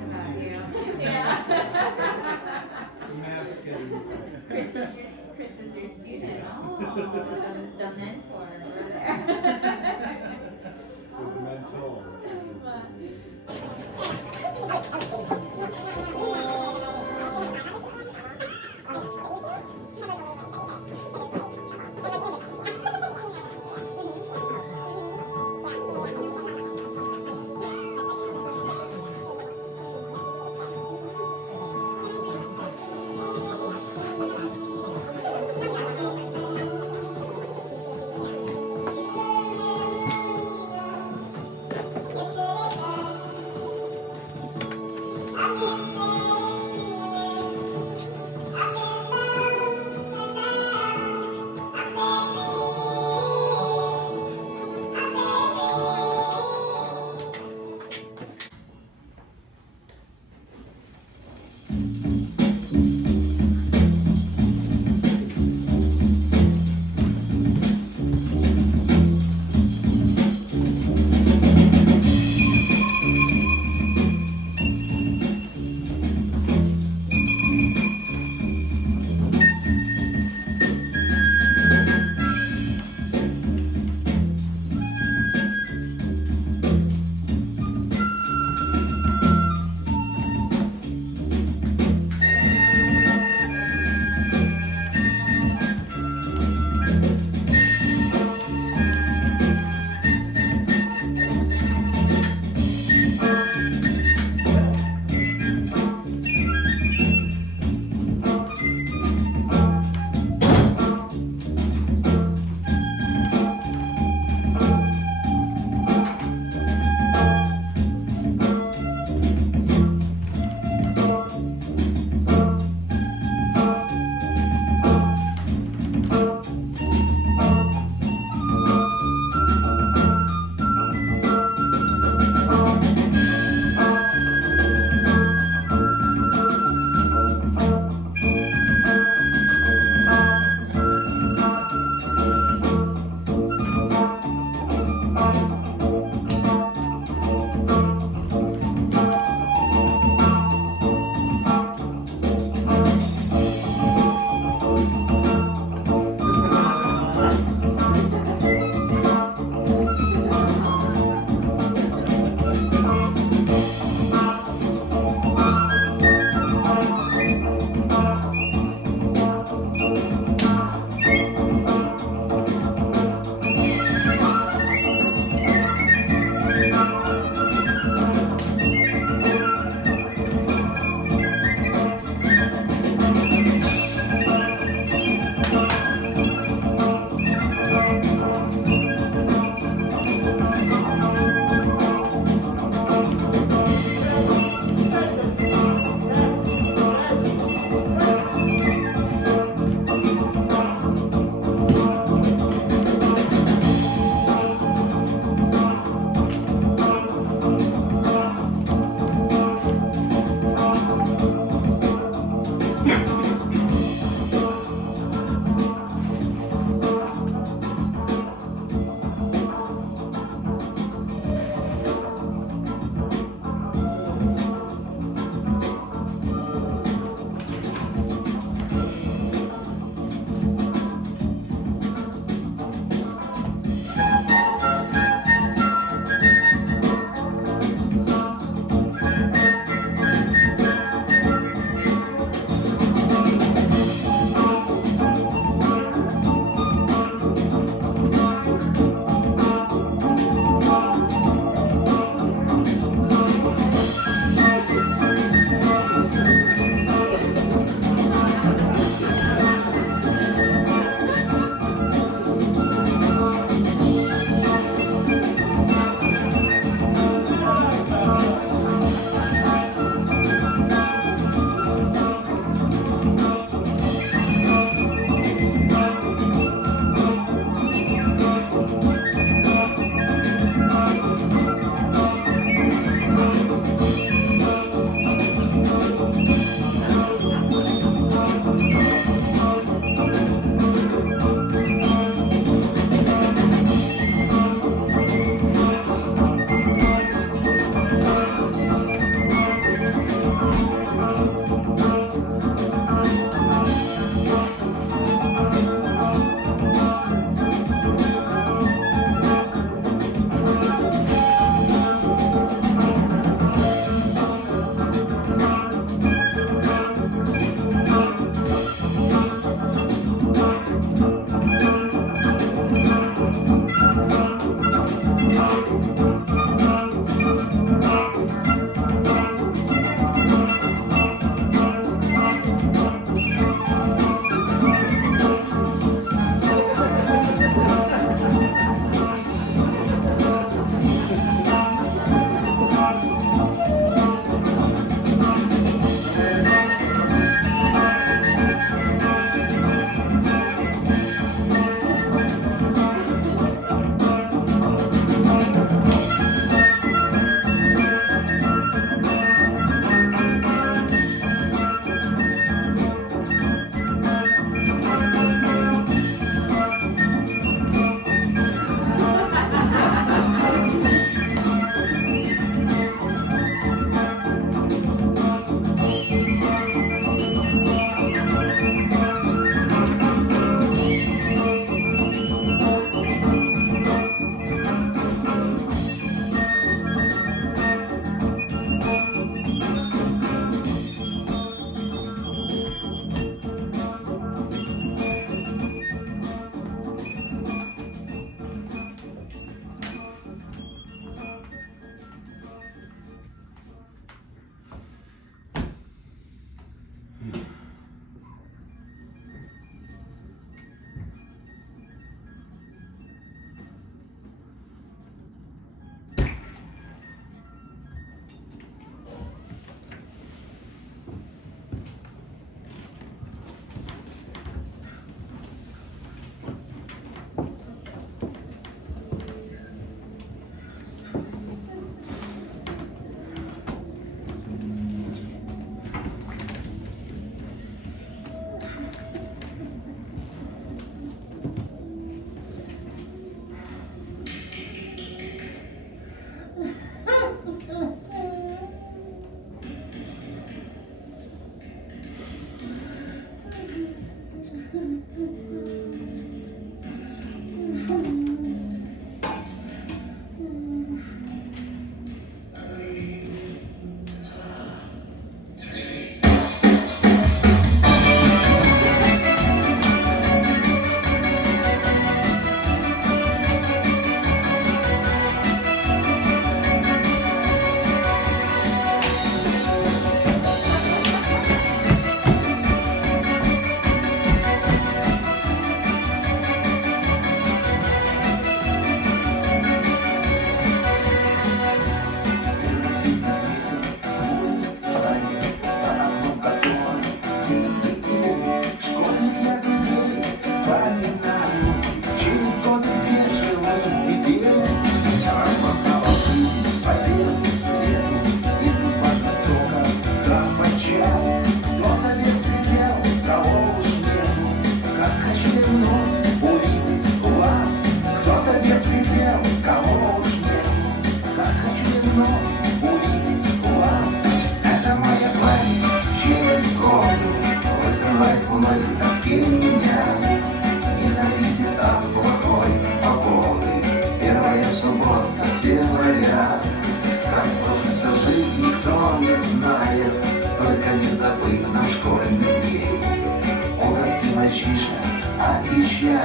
talking about you. Yeah. Mask and Chris was your student. Oh, the mentor over there. with mental.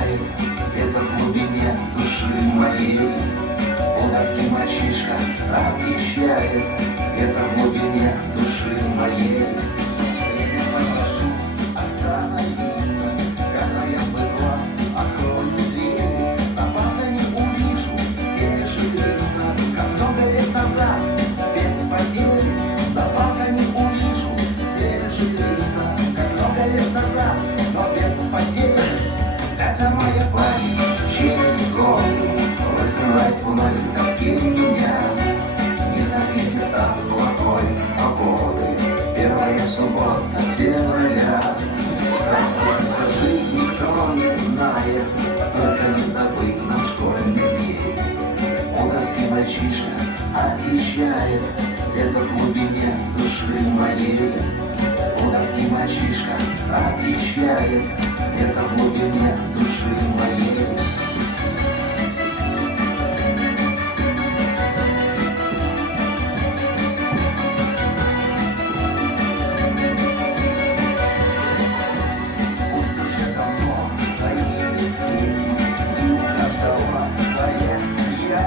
отвечает где-то в глубине души моей. У доски мальчишка отвечает где-то в глубине души моей. Время прошу остановиться, когда я свой глаз открою дверь. Собака не увижу, где живется, как много лет назад, без потерь. Собака не увижу, где живется, как много лет назад, но без потерь. Это моя память через годы вызывает вновь в тоске меня. Не зависит от плохой погоды. Первая суббота февраля. Расходится жизнь, никто не знает, только не забыть нам школьный день. У доски мальчишка отвечает где-то в глубине души моей. У доски мальчишка отвечает где-то в глубине души моей. Пусть уже давно свои дети, и у каждого своя семья.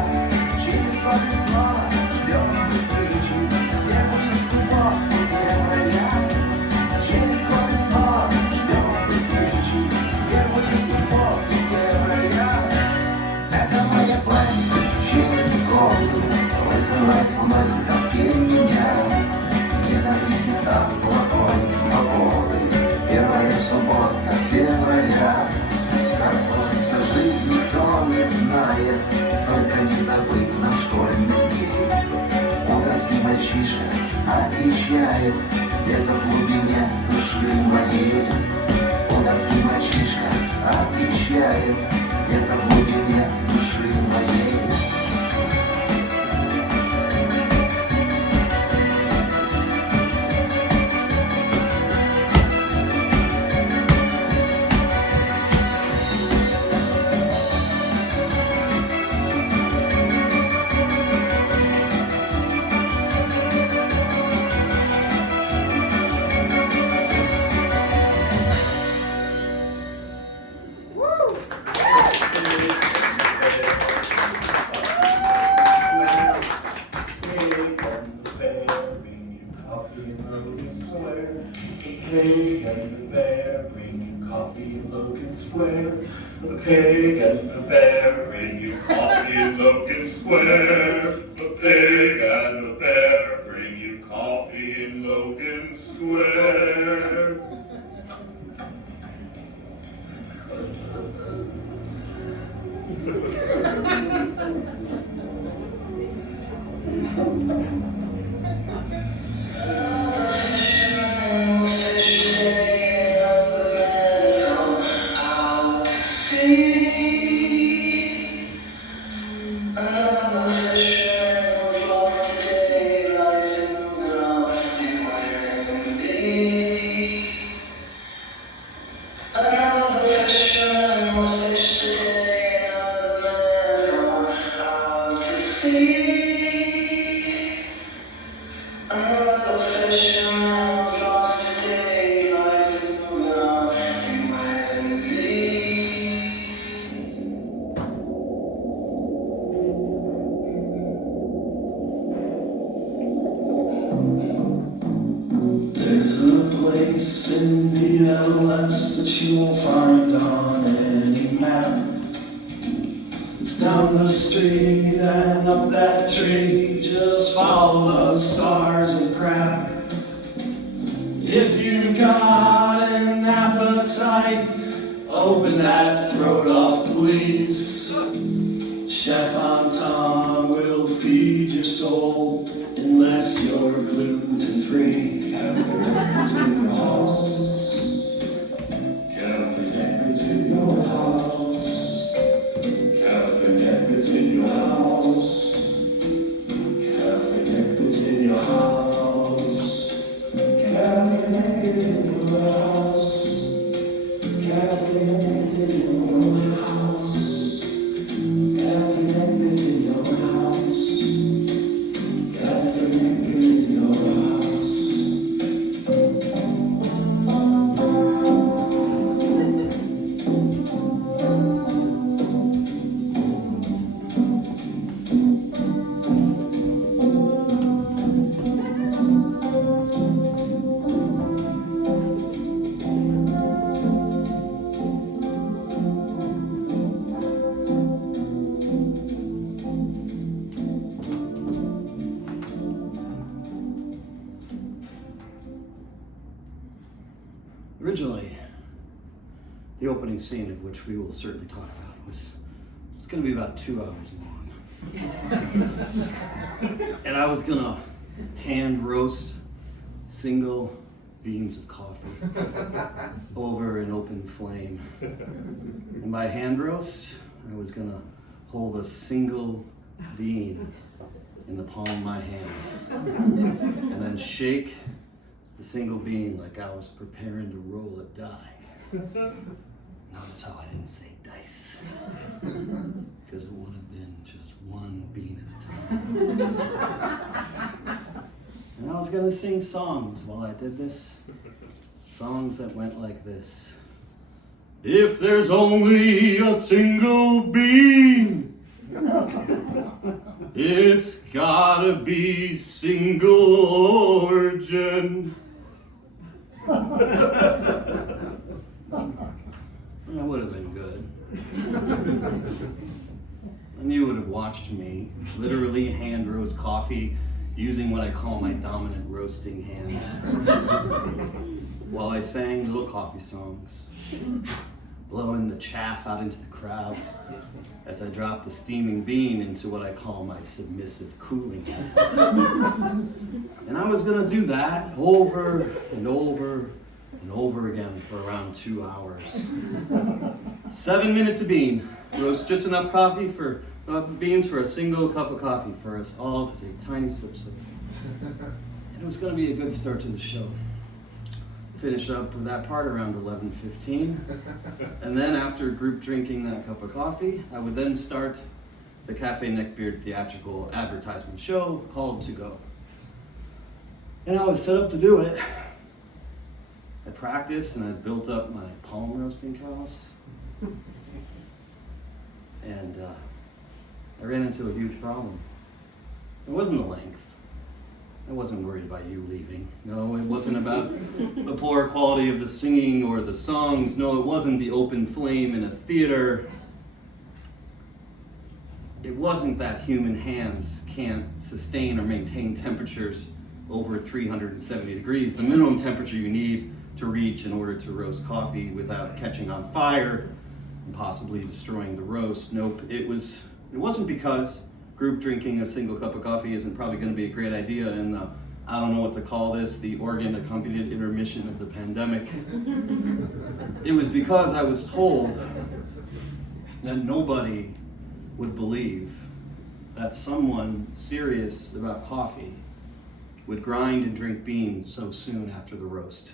Через 2 весна ждем встречи, первую субботу февраля. Через 2 весна ждем встречи, первую субботу февраля. Это моя память через годы вызывает вновь в тоске меня. Не зависит от плохой погоды. Первая суббота февраля. Как сложится жизнь, никто не знает, только не забыть нам школьный день. У доски мальчишка отвечает где-то в глубине души моей. У доски мальчишка отвечает где-то в глубине души моей. Pig and the bear bring you coffee in Logan Square. The pig and the bear bring you coffee in Logan Square. The pig and the bear bring you coffee in Logan Square. There's a place in the LS that you won't find on any map. It's down the street and up that tree, just follow the stars and crap. If you've got an appetite, open that throat up, please. Chef Anton will feed your soul unless you're gluten-free. Have a record to your house. Cafe Neckbeard to your house. Cafe Neckbeard to your house. Cafe Neckbeard to your house. Cafe Neckbeard to your house. Cafe Neckbeard to your house. Cafe Neckbeard. Originally, the opening scene, of which we will certainly talk about, it's going to be about 2 hours long. And I was going to hand roast single beans of coffee over an open flame. And by hand roast, I was going to hold a single bean in the palm of my hand and then shake the single bean like I was preparing to roll a die. Notice how I didn't say dice, because it would have been just one bean at a time. And I was gonna sing songs while I did this. Songs that went like this. If there's only a single bean, it's gotta be single origin. That would have been good. And you would have watched me literally hand roast coffee using what I call my dominant roasting hand while I sang little coffee songs, blowing the chaff out into the crowd as I dropped the steaming bean into what I call my submissive cooling hand. And I was gonna do that over and over and over again for around 2 hours. 7 minutes a bean. Roast just enough coffee for beans for a single cup of coffee for us all to take tiny sips of. And it was going to be a good start to the show. Finish up with that part around 11:15. And then after group drinking that cup of coffee, I would then start the Cafe Neckbeard theatrical advertisement show called To Go. And I was set up to do it. I practiced and I built up my palm roasting callus. And I ran into a huge problem. It wasn't the length. I wasn't worried about you leaving. No, it wasn't about the poor quality of the singing or the songs. No, it wasn't the open flame in a theater. It wasn't that human hands can't sustain or maintain temperatures over 370 degrees, the minimum temperature you need to reach in order to roast coffee without catching on fire and possibly destroying the roast. Nope, it wasn't because group drinking a single cup of coffee isn't probably going to be a great idea in the, I don't know what to call this, the organ accompanied intermission of the pandemic. It was because I was told that nobody would believe that someone serious about coffee would grind and drink beans so soon after the roast.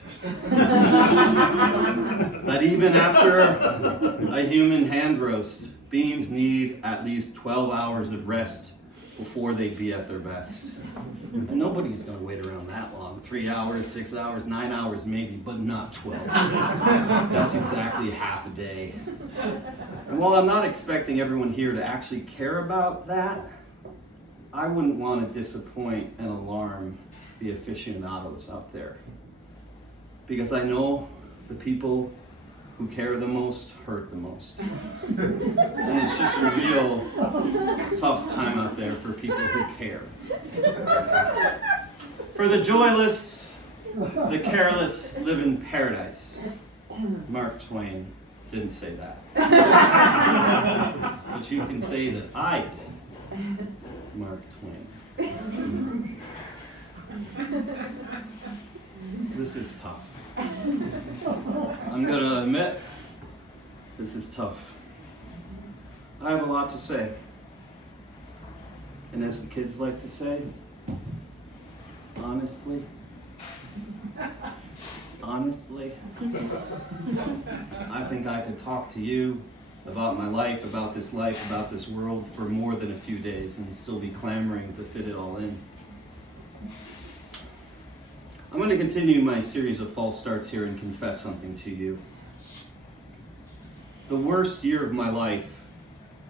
That even after a human hand roast, beans need at least 12 hours of rest before they'd be at their best. And nobody's gonna wait around that long. 3 hours, 6 hours, 9 hours maybe, but not 12. That's exactly half a day. And while I'm not expecting everyone here to actually care about that, I wouldn't want to disappoint and alarm the aficionados out there. Because I know the people who care the most hurt the most. And it's just a real tough time out there for people who care. For the joyless, the careless live in paradise. Mark Twain didn't say that. But you can say that I did. Mark Twain. This is tough. I'm gonna admit, this is tough. I have a lot to say. And as the kids like to say, honestly, I think I could talk to you about my life, about this world for more than a few days and still be clamoring to fit it all in. I'm going to continue my series of false starts here and confess something to you. The worst year of my life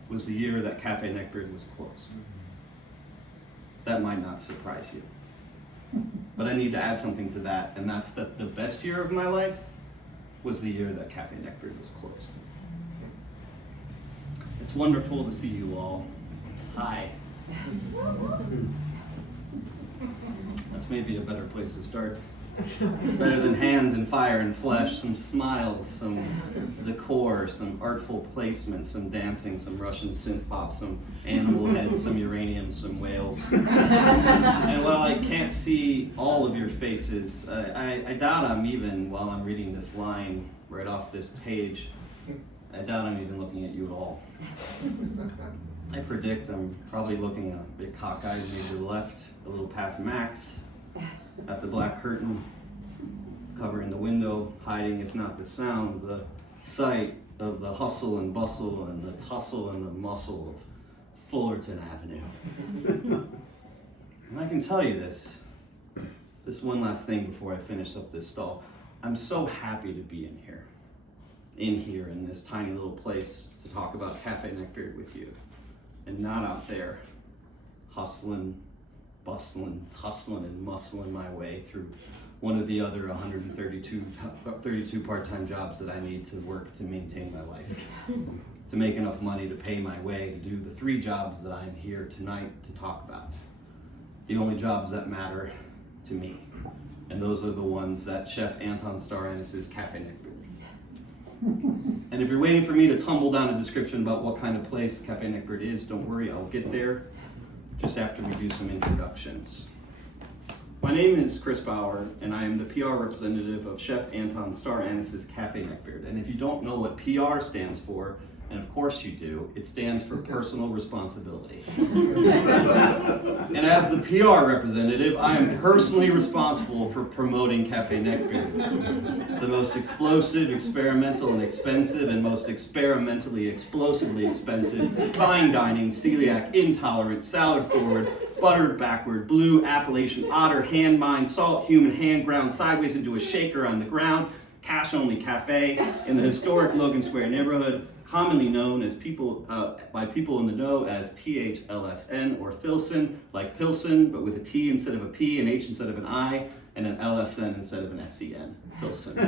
was the year that Cafe Neckbeard was closed. That might not surprise you. But I need to add something to that, and that's that the best year of my life was the year that Cafe Neckbeard was closed. It's wonderful to see you all. Hi. That's maybe a better place to start. Better than hands and fire and flesh, some smiles, some decor, some artful placement, some dancing, some Russian synth pop, some animal heads, some uranium, some whales. And while I can't see all of your faces, I doubt I'm even, while I'm reading this line right off this page, I doubt I'm even looking at you at all. I predict I'm probably looking a bit cockeyed, maybe to the left, a little past Max, at the black curtain, covering the window, hiding, if not the sound, the sight of the hustle and bustle and the tussle and the muscle of Fullerton Avenue. And I can tell you this one last thing before I finish up this stall. I'm so happy to be in here in this tiny little place to talk about Cafe Neckbeard with you, and not out there hustling, bustling, tussling, and muscling my way through one of the other 32 part-time jobs that I need to work to maintain my life, to make enough money to pay my way to do the 3 jobs that I'm here tonight to talk about. The only jobs that matter to me. And those are the ones that Chef Anton Star's Cafe Neckbeard. And if you're waiting for me to tumble down a description about what kind of place Cafe Neckbeard is, don't worry, I'll get there just after we do some introductions. My name is Chris Bauer, and I am the PR representative of Chef Anton Star's Cafe Neckbeard. And if you don't know what PR stands for, and of course you do, it stands for personal responsibility. And as the PR representative, I am personally responsible for promoting Cafe Neckbeard, the most explosive, experimental, and expensive, and most experimentally, explosively expensive, fine dining, celiac, intolerant, salad forward, buttered backward, blue, Appalachian, otter, hand mined, salt, human, hand ground sideways into a shaker on the ground, cash only cafe in the historic Logan Square Neighborhood, commonly known as by people in the know as THLSN or Filson, like Pilsen, but with a T instead of a P, an H instead of an I, and an LSN instead of an SCN. Filson.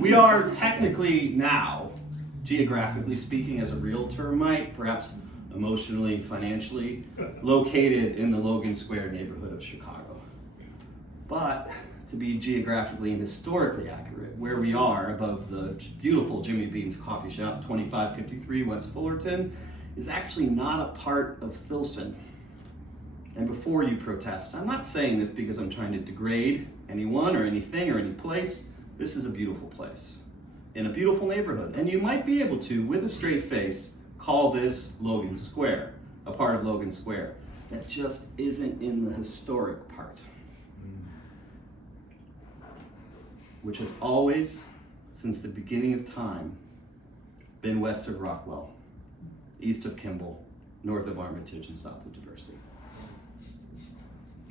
We are technically now, geographically speaking, as a realtor might, perhaps emotionally, financially, located in the Logan Square neighborhood of Chicago. But to be geographically and historically accurate, where we are above the beautiful Jimmy Bean's Coffee Shop, 2553 West Fullerton, is actually not a part of Filson. And before you protest, I'm not saying this because I'm trying to degrade anyone or anything or any place. This is a beautiful place in a beautiful neighborhood. And you might be able to, with a straight face, call this Logan Square, a part of Logan Square that just isn't in the historic part, which has always, since the beginning of time, been west of Rockwell, east of Kimball, north of Armitage, and south of Diversity.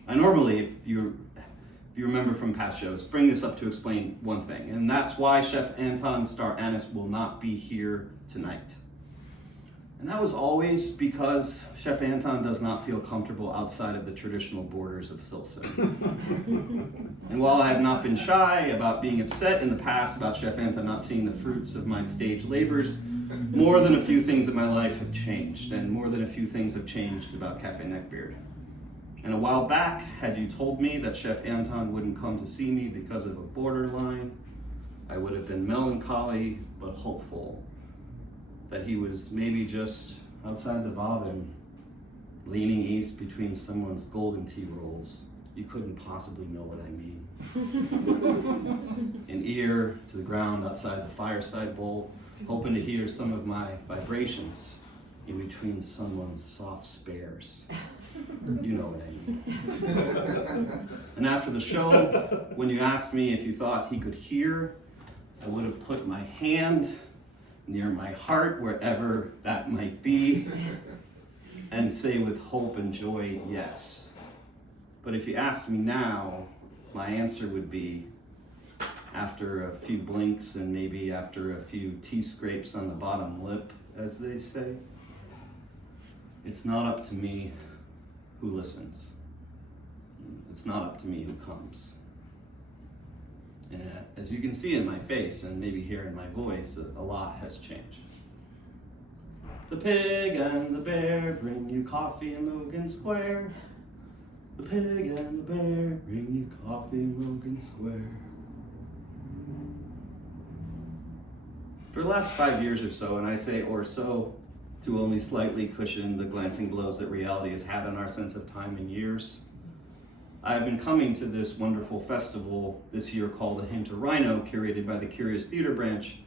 I normally, if you remember from past shows, bring this up to explain one thing, and that's why Chef Anton Star's will not be here tonight. And that was always because Chef Anton does not feel comfortable outside of the traditional borders of Filson. And while I have not been shy about being upset in the past about Chef Anton not seeing the fruits of my stage labors, more than a few things in my life have changed, and more than a few things have changed about Cafe Neckbeard. And a while back, had you told me that Chef Anton wouldn't come to see me because of a borderline, I would have been melancholy but hopeful that he was maybe just outside the bobbin, leaning east between someone's golden tea rolls. You couldn't possibly know what I mean. An ear to the ground outside the fireside bowl, hoping to hear some of my vibrations in between someone's soft spares. You know what I mean. And after the show, when you asked me if you thought he could hear, I would have put my hand near my heart, wherever that might be, and say with hope and joy, yes. But if you asked me now, my answer would be, after a few blinks and maybe after a few tea scrapes on the bottom lip, as they say, it's not up to me who listens. It's not up to me who comes. And as you can see in my face and maybe hear in my voice, a lot has changed. The pig and the bear bring you coffee in Logan Square. The pig and the bear bring you coffee in Logan Square. For the last 5 years or so, and I say or so to only slightly cushion the glancing blows that reality has had on our sense of time and years, I have been coming to this wonderful festival this year called The Hint to Rhino, curated by the Curious Theater Branch,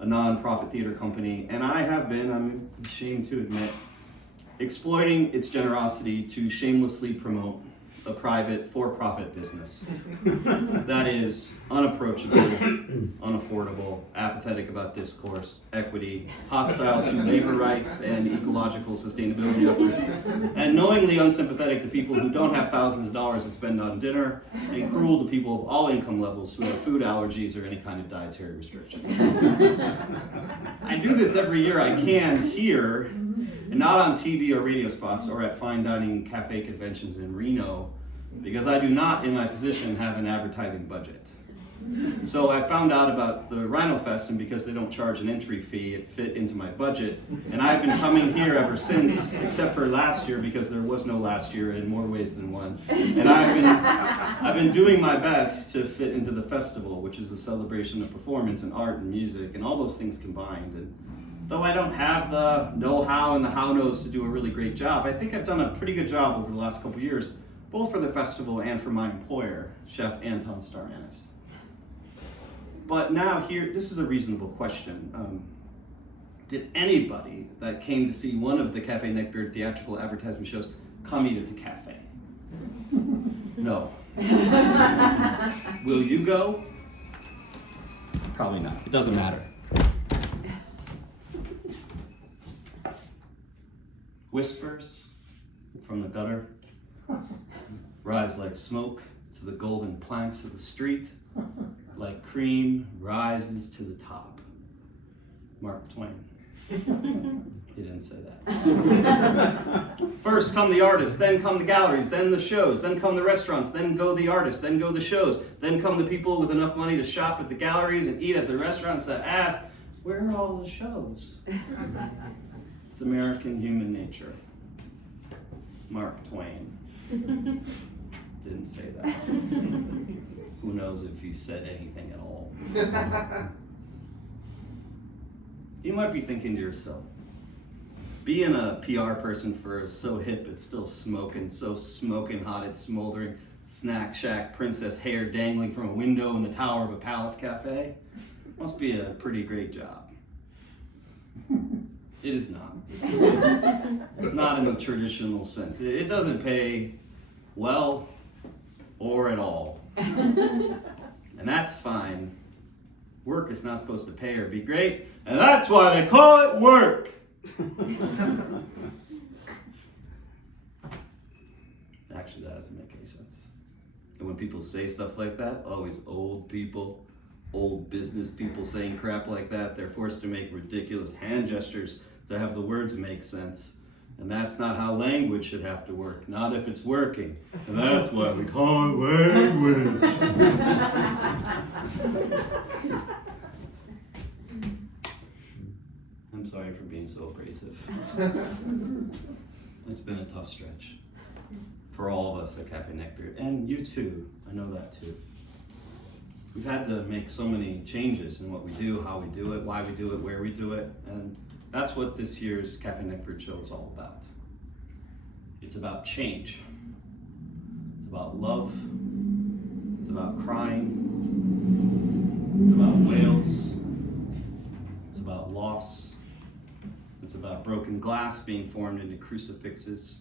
a non-profit theater company, and I have been, I'm ashamed to admit, exploiting its generosity to shamelessly promote a private for-profit business that is unapproachable, unaffordable, apathetic about discourse, equity, hostile to labor rights and ecological sustainability efforts, and knowingly unsympathetic to people who don't have thousands of dollars to spend on dinner, and cruel to people of all income levels who have food allergies or any kind of dietary restrictions. I do this every year I can here, and not on TV or radio spots or at fine dining cafe conventions in Reno, because I do not, in my position, have an advertising budget. So I found out about the Rhino Fest, and because they don't charge an entry fee, it fit into my budget. And I've been coming here ever since, except for last year, because there was no last year in more ways than one. And I've been doing my best to fit into the festival, which is a celebration of performance and art and music and all those things combined. And though I don't have the know-how and the how-knows to do a really great job, I think I've done a pretty good job over the last couple years, both for the festival and for my employer, Chef Anton. But now here, this is a reasonable question. Did anybody that came to see one of the Cafe Neckbeard theatrical advertisement shows come eat at the cafe? No. Will you go? Probably not. It doesn't matter. Whispers from the gutter rise like smoke to the golden planks of the street, like cream rises to the top. Mark Twain. He didn't say that. First come the artists, then come the galleries, then the shows, then come the restaurants, then go the artists, then go the shows, then come the people with enough money to shop at the galleries and eat at the restaurants that ask, where are all the shows? It's American human nature. Mark Twain. Didn't say that. Who knows if he said anything at all. You might be thinking to yourself, being a PR person for So Hip It's Still Smoking, so smoking hot it's smoldering, snack shack princess hair dangling from a window in the tower of a palace cafe, must be a pretty great job. It is not. Not in the traditional sense. It doesn't pay well or at all. And that's fine. Work is not supposed to pay or be great, and that's why they call it work. Actually, that doesn't make any sense. And when people say stuff like that, always old people, old business people saying crap like that, they're forced to make ridiculous hand gestures to have the words make sense. And that's not how language should have to work, not if it's working. And that's why we call it language. I'm sorry for being so abrasive. It's been a tough stretch for all of us at Cafe Neckbeard, and you too, I know that too. We've had to make so many changes in what we do, how we do it, why we do it, where we do it, and that's what this year's Cafe Neckbeard show is all about. It's about change. It's about love. It's about crying. It's about wails. It's about loss. It's about broken glass being formed into crucifixes.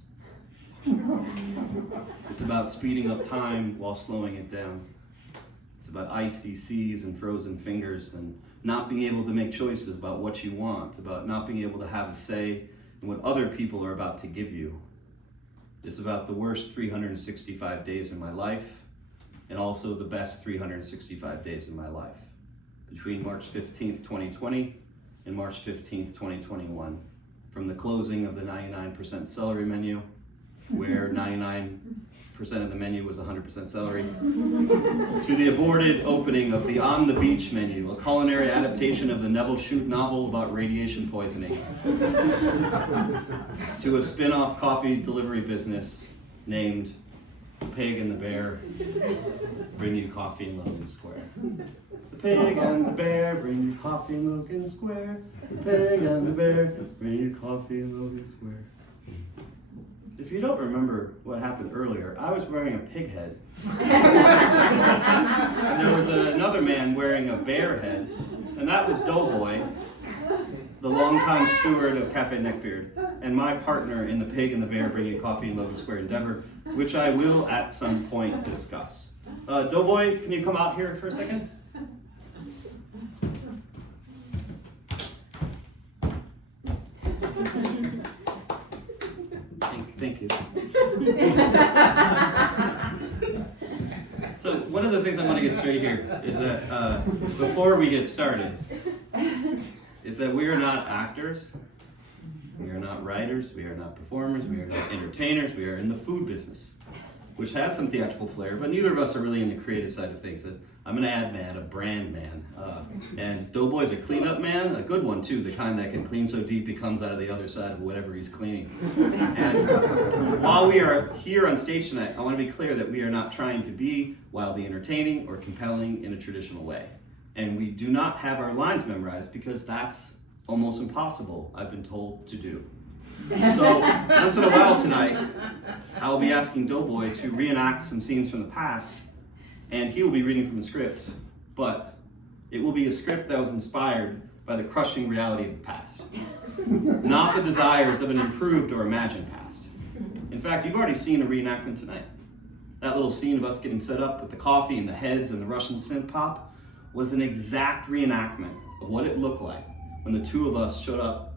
It's about speeding up time while slowing it down. It's about icy seas and frozen fingers and not being able to make choices about what you want, about not being able to have a say in what other people are about to give you. It's about the worst 365 days in my life and also the best 365 days in my life. Between March 15th, 2020 and March 15th, 2021. From the closing of the 99% celery menu, where 99% of the menu was 100% celery, to the aborted opening of the On the Beach menu, a culinary adaptation of the Neville Shute novel about radiation poisoning, to a spin-off coffee delivery business named The pig and the bear bring you coffee in Logan Square. The pig and the bear bring you coffee in Logan Square. The pig and the bear bring you coffee in Logan Square. If you don't remember what happened earlier, I was wearing a pig head. And there was another man wearing a bear head, and that was Doughboy, the longtime steward of Cafe Neckbeard, and my partner in the Pig and the Bear Bring You Coffee in Logan Square endeavor, which I will at some point discuss. Doughboy, can you come out here for a second? Thank you. So one of the things I want to get straight here is that before we get started, is that we are not actors, we are not writers, we are not performers, we are not entertainers, we are in the food business, which has some theatrical flair, but neither of us are really in the creative side of things. I'm an ad man, a brand man, and Doughboy's a cleanup man, a good one too, the kind that can clean so deep he comes out of the other side of whatever he's cleaning. And while we are here on stage tonight, I want to be clear that we are not trying to be wildly entertaining or compelling in a traditional way. And we do not have our lines memorized because that's almost impossible, I've been told to do. So once in a while tonight, I will be asking Doughboy to reenact some scenes from the past, and he will be reading from a script, but it will be a script that was inspired by the crushing reality of the past, not the desires of an improved or imagined past. In fact, you've already seen a reenactment tonight. That little scene of us getting set up with the coffee and the heads and the Russian synth pop was an exact reenactment of what it looked like when the two of us showed up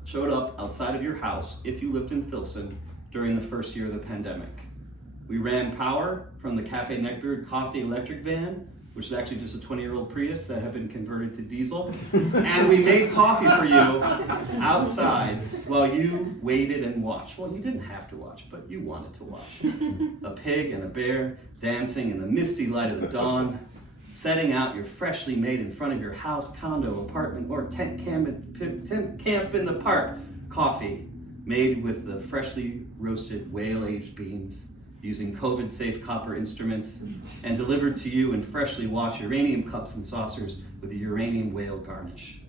outside of your house, if you lived in Filson, during the first year of the pandemic. We ran power from the Cafe Neckbeard coffee electric van, which is actually just a 20-year-old Prius that had been converted to diesel, and we made coffee for you outside while you waited and watched. Well, you didn't have to watch, but you wanted to watch. A pig and a bear dancing in the misty light of the dawn, setting out your freshly made in front of your house, condo, apartment, or tent camp in the park coffee made with the freshly roasted whale-aged beans, using COVID-safe copper instruments, and delivered to you in freshly washed uranium cups and saucers with a uranium whale garnish.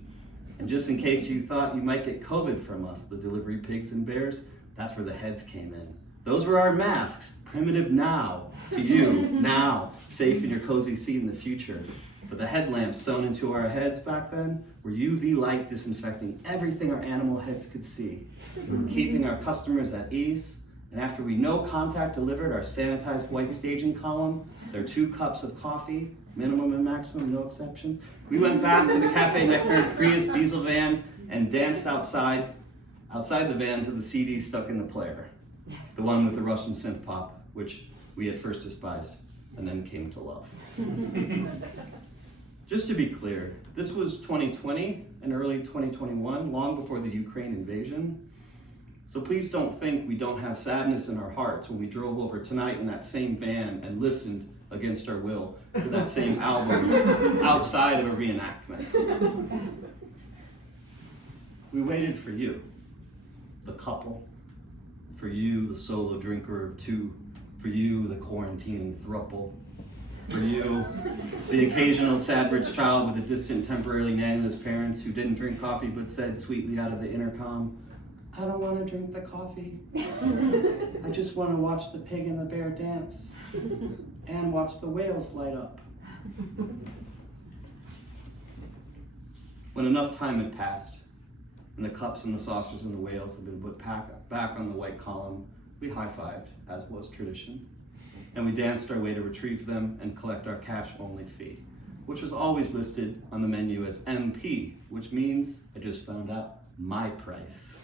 And just in case you thought you might get COVID from us, the delivery pigs and bears, that's where the heads came in. Those were our masks, primitive now to you, now, safe in your cozy seat in the future. But the headlamps sewn into our heads back then were UV light disinfecting everything our animal heads could see, keeping our customers at ease. And after we no contact delivered our sanitized white staging column, their 2 cups of coffee, minimum and maximum, no exceptions, we went back to the Cafe Neckbeard Prius diesel van and danced outside the van to the CD stuck in the player, the one with the Russian synth pop, which we at first despised and then came to love. Just to be clear, this was 2020 and early 2021, long before the Ukraine invasion. So please don't think we don't have sadness in our hearts when we drove over tonight in that same van and listened against our will to that same album outside of a reenactment. We waited for you, the couple, for you, the solo drinker of 2, for you, the quarantining throuple, for you, the occasional sad rich child with a distant, temporarily nannyless parents who didn't drink coffee but said sweetly out of the intercom, I don't want to drink the coffee. I just want to watch the pig and the bear dance and watch the whales light up. When enough time had passed and the cups and the saucers and the whales had been put back on the white column, we high-fived, as was tradition, and we danced our way to retrieve them and collect our cash-only fee, which was always listed on the menu as MP, which means, I just found out, my price.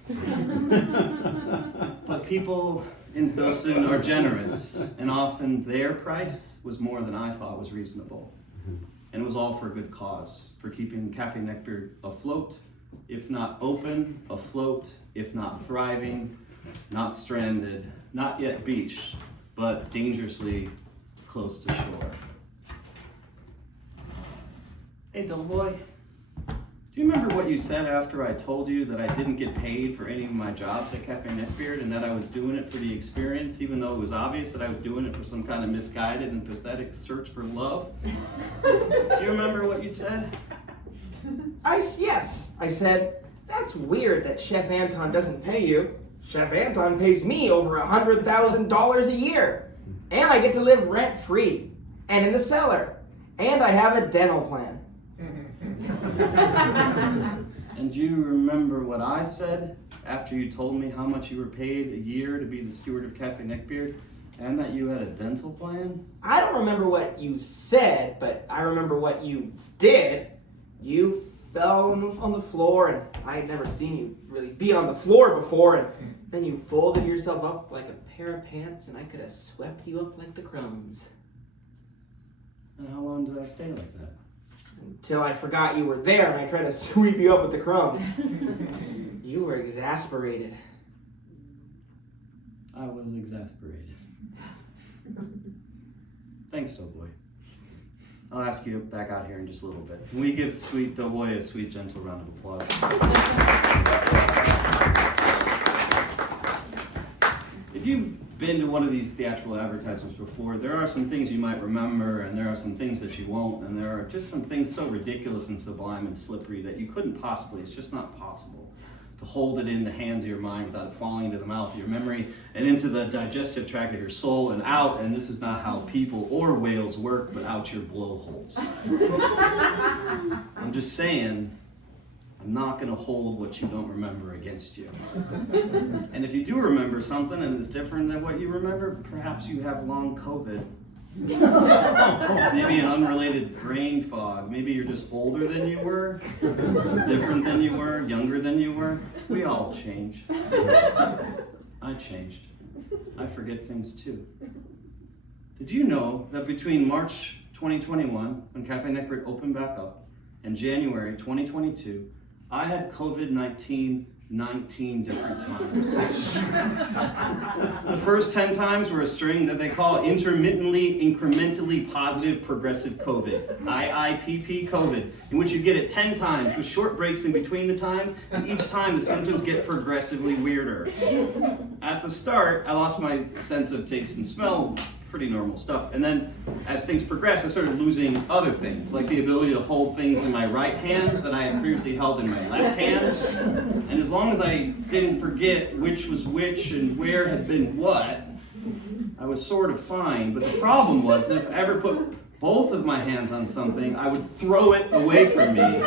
But people in Filson are generous, and often their price was more than I thought was reasonable. And it was all for a good cause, for keeping Cafe Neckbeard afloat, if not open, afloat, if not thriving, not stranded, not yet beached, but dangerously close to shore. Hey, Doughboy, Do you remember what you said after I told you that I didn't get paid for any of my jobs at Cafe Neckbeard and that I was doing it for the experience, even though it was obvious that I was doing it for some kind of misguided and pathetic search for love? Do you remember what you said? Yes. I said, that's weird that Chef Anton doesn't pay you. Chef Anton pays me over $100,000 a year. And I get to live rent-free. And in the cellar. And I have a dental plan. And do you remember what I said after you told me how much you were paid a year to be the steward of Cafe Neckbeard and that you had a dental plan? I don't remember what you said, but I remember what you did. You fell on the floor, and I had never seen you really be on the floor before, and then you folded yourself up like a pair of pants, and I could have swept you up like the crumbs. And how long did I stay like that? Until I forgot you were there, and I tried to sweep you up with the crumbs. You were exasperated. I was exasperated. Thanks, Doughboy. I'll ask you back out here in just a little bit. Can we give sweet Doughboy a sweet, gentle round of applause? If you've been to one of these theatrical advertisements before, there are some things you might remember, and there are some things that you won't, and there are just some things so ridiculous and sublime and slippery that you couldn't possibly, it's just not possible to hold it in the hands of your mind without it falling into the mouth of your memory and into the digestive tract of your soul and out, and this is not how people or whales work, but out your blowholes. I'm just saying, I'm not going to hold what you don't remember against you. And if you do remember something and it's different than what you remember, perhaps you have long COVID. Maybe an unrelated brain fog. Maybe you're just older than you were, different than you were, younger than you were. We all change. I changed. I forget things too. Did you know that between March 2021, when Cafe Neckbeard opened back up, and January 2022, I had COVID-19 19 different times. The first 10 times were a string that they call intermittently, incrementally positive progressive COVID, IIPP COVID, in which you get it 10 times with short breaks in between the times, and each time the symptoms get progressively weirder. At the start, I lost my sense of taste and smell, pretty normal stuff. And then as things progressed, I started losing other things, like the ability to hold things in my right hand that I had previously held in my left hand. And as long as I didn't forget which was which and where had been what, I was sort of fine. But the problem was, if I ever put both of my hands on something, I would throw it away from me,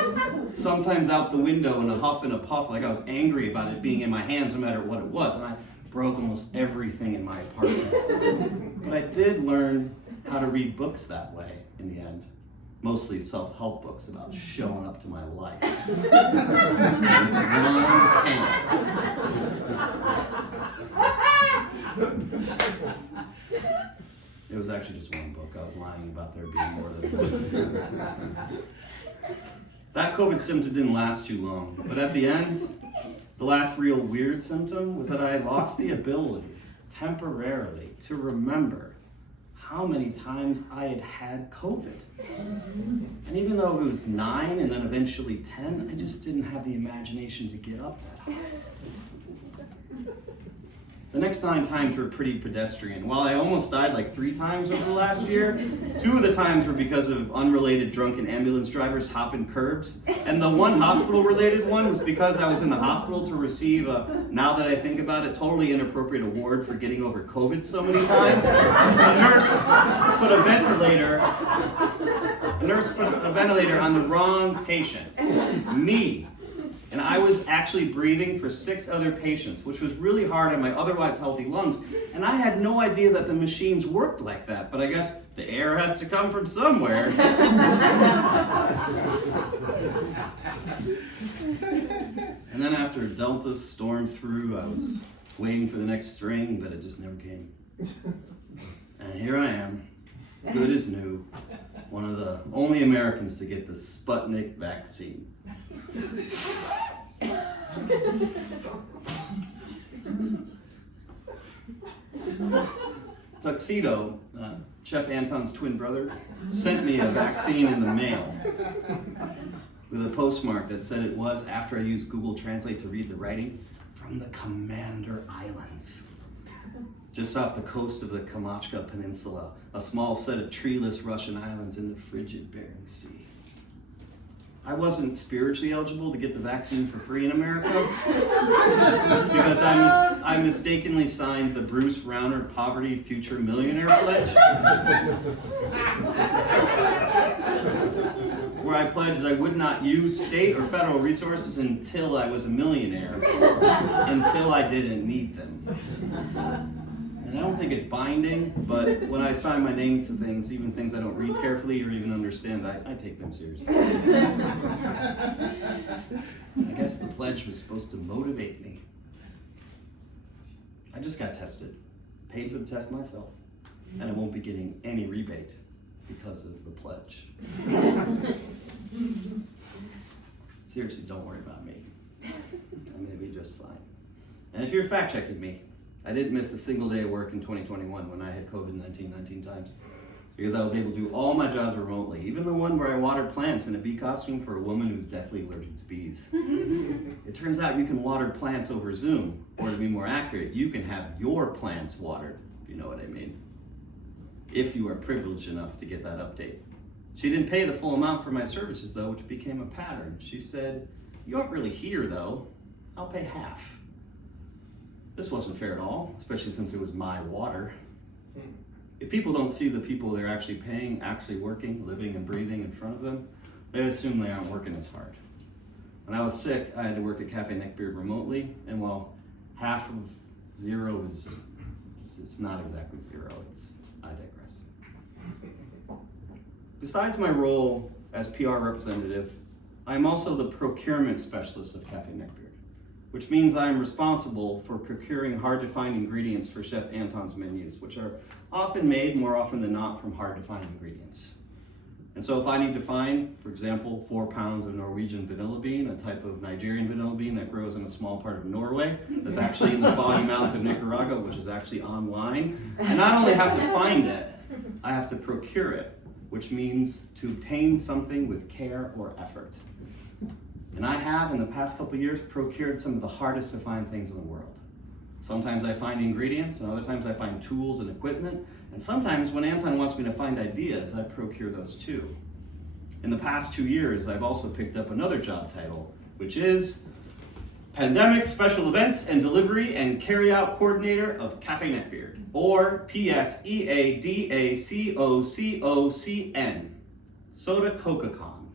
sometimes out the window in a huff and a puff, like I was angry about it being in my hands no matter what it was. And I broke almost everything in my apartment. But I did learn how to read books that way in the end. Mostly self-help books about showing up to my life. With one hand. It was actually just one book. I was lying about there being more than one. That COVID symptom didn't last too long, but at the end, the last real weird symptom was that I lost the ability, temporarily, to remember how many times I had had COVID. And even though it was 9 and then eventually 10, I just didn't have the imagination to get up that high. The next 9 times were pretty pedestrian. While I almost died like 3 times over the last year, 2 of the times were because of unrelated drunken ambulance drivers hopping curbs. And the one hospital-related one was because I was in the hospital to receive a, now that I think about it, totally inappropriate award for getting over COVID so many times. A nurse put a ventilator on the wrong patient, me. And I was actually breathing for 6 other patients, which was really hard on my otherwise healthy lungs. And I had no idea that the machines worked like that, but I guess the air has to come from somewhere. And then after Delta stormed through, I was waiting for the next string, but it just never came. And here I am, good as new, one of the only Americans to get the Sputnik vaccine. Tuxedo, Chef Anton's twin brother, sent me a vaccine in the mail. with a postmark that said it was, after I used Google Translate to read the writing, from the Commander Islands, just off the coast of the Kamchatka Peninsula, a small set of treeless Russian islands in the frigid Bering Sea. I wasn't spiritually eligible to get the vaccine for free in America because I mistakenly signed the Bruce Rauner Poverty Future Millionaire Pledge, where I pledged I would not use state or federal resources until I was a millionaire, until I didn't need them. And I don't think it's binding, but when I sign my name to things, even things I don't read carefully or even understand, I take them seriously. I guess the pledge was supposed to motivate me. I just got tested, paid for the test myself, and I won't be getting any rebate because of the pledge. Seriously, don't worry about me. I'm gonna be just fine. And if you're fact checking me, I didn't miss a single day of work in 2021 when I had COVID-19 19 times, because I was able to do all my jobs remotely, even the one where I watered plants in a bee costume for a woman who's deathly allergic to bees. It turns out you can water plants over Zoom, or to be more accurate, you can have your plants watered, if you know what I mean, if you are privileged enough to get that update. She didn't pay the full amount for my services though, which became a pattern. She said, "You aren't really here though, I'll pay half." This wasn't fair at all, especially since it was my water. If people don't see the people they're actually paying, actually working, living and breathing in front of them, they assume they aren't working as hard. When I was sick, I had to work at Cafe Neckbeard remotely, and while half of zero is, it's not exactly zero, I digress. Besides my role as PR representative, I am also the procurement specialist of Cafe Neckbeard, which means I am responsible for procuring hard-to-find ingredients for Chef Anton's menus, which are often made, more often than not, from hard-to-find ingredients. And so if I need to find, for example, 4 pounds of Norwegian vanilla bean, a type of Nigerian vanilla bean that grows in a small part of Norway, that's actually in the foggy mountains of Nicaragua, which is actually online, I not only have to find it, I have to procure it, which means to obtain something with care or effort. And I have, in the past couple years, procured some of the hardest to find things in the world. Sometimes I find ingredients, and other times I find tools and equipment, and sometimes when Anton wants me to find ideas, I procure those too. In the past 2 years, I've also picked up another job title, which is Pandemic Special Events and Delivery and Carryout Coordinator of Cafe Neckbeard, or PSEADACOCOCN, Soda Coca-Con.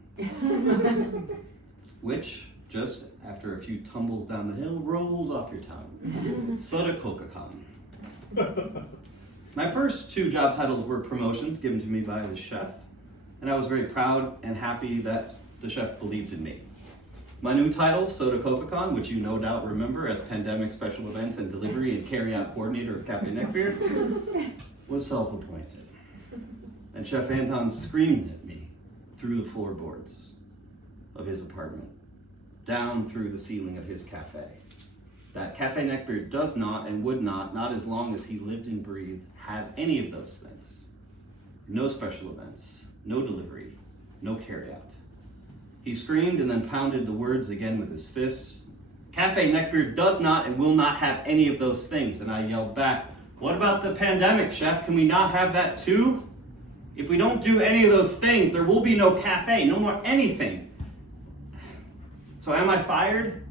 Which, just after a few tumbles down the hill, rolls off your tongue. Soda Coca-Con. My first 2 job titles were promotions given to me by the chef, and I was very proud and happy that the chef believed in me. My new title, Soda Coca-Con, which you no doubt remember as Pandemic Special Events and Delivery and Carryout Coordinator of Cafe Neckbeard, was self-appointed. And Chef Anton screamed at me through the floorboards of his apartment, down through the ceiling of his cafe, that Cafe Neckbeard does not and would not as long as he lived and breathed, have any of those things. No special events, no delivery, no carryout. He screamed and then pounded the words again with his fists. Cafe Neckbeard does not and will not have any of those things. And I yelled back, "What about the pandemic, chef? Can we not have that too? If we don't do any of those things, there will be no cafe, no more anything." So am I fired?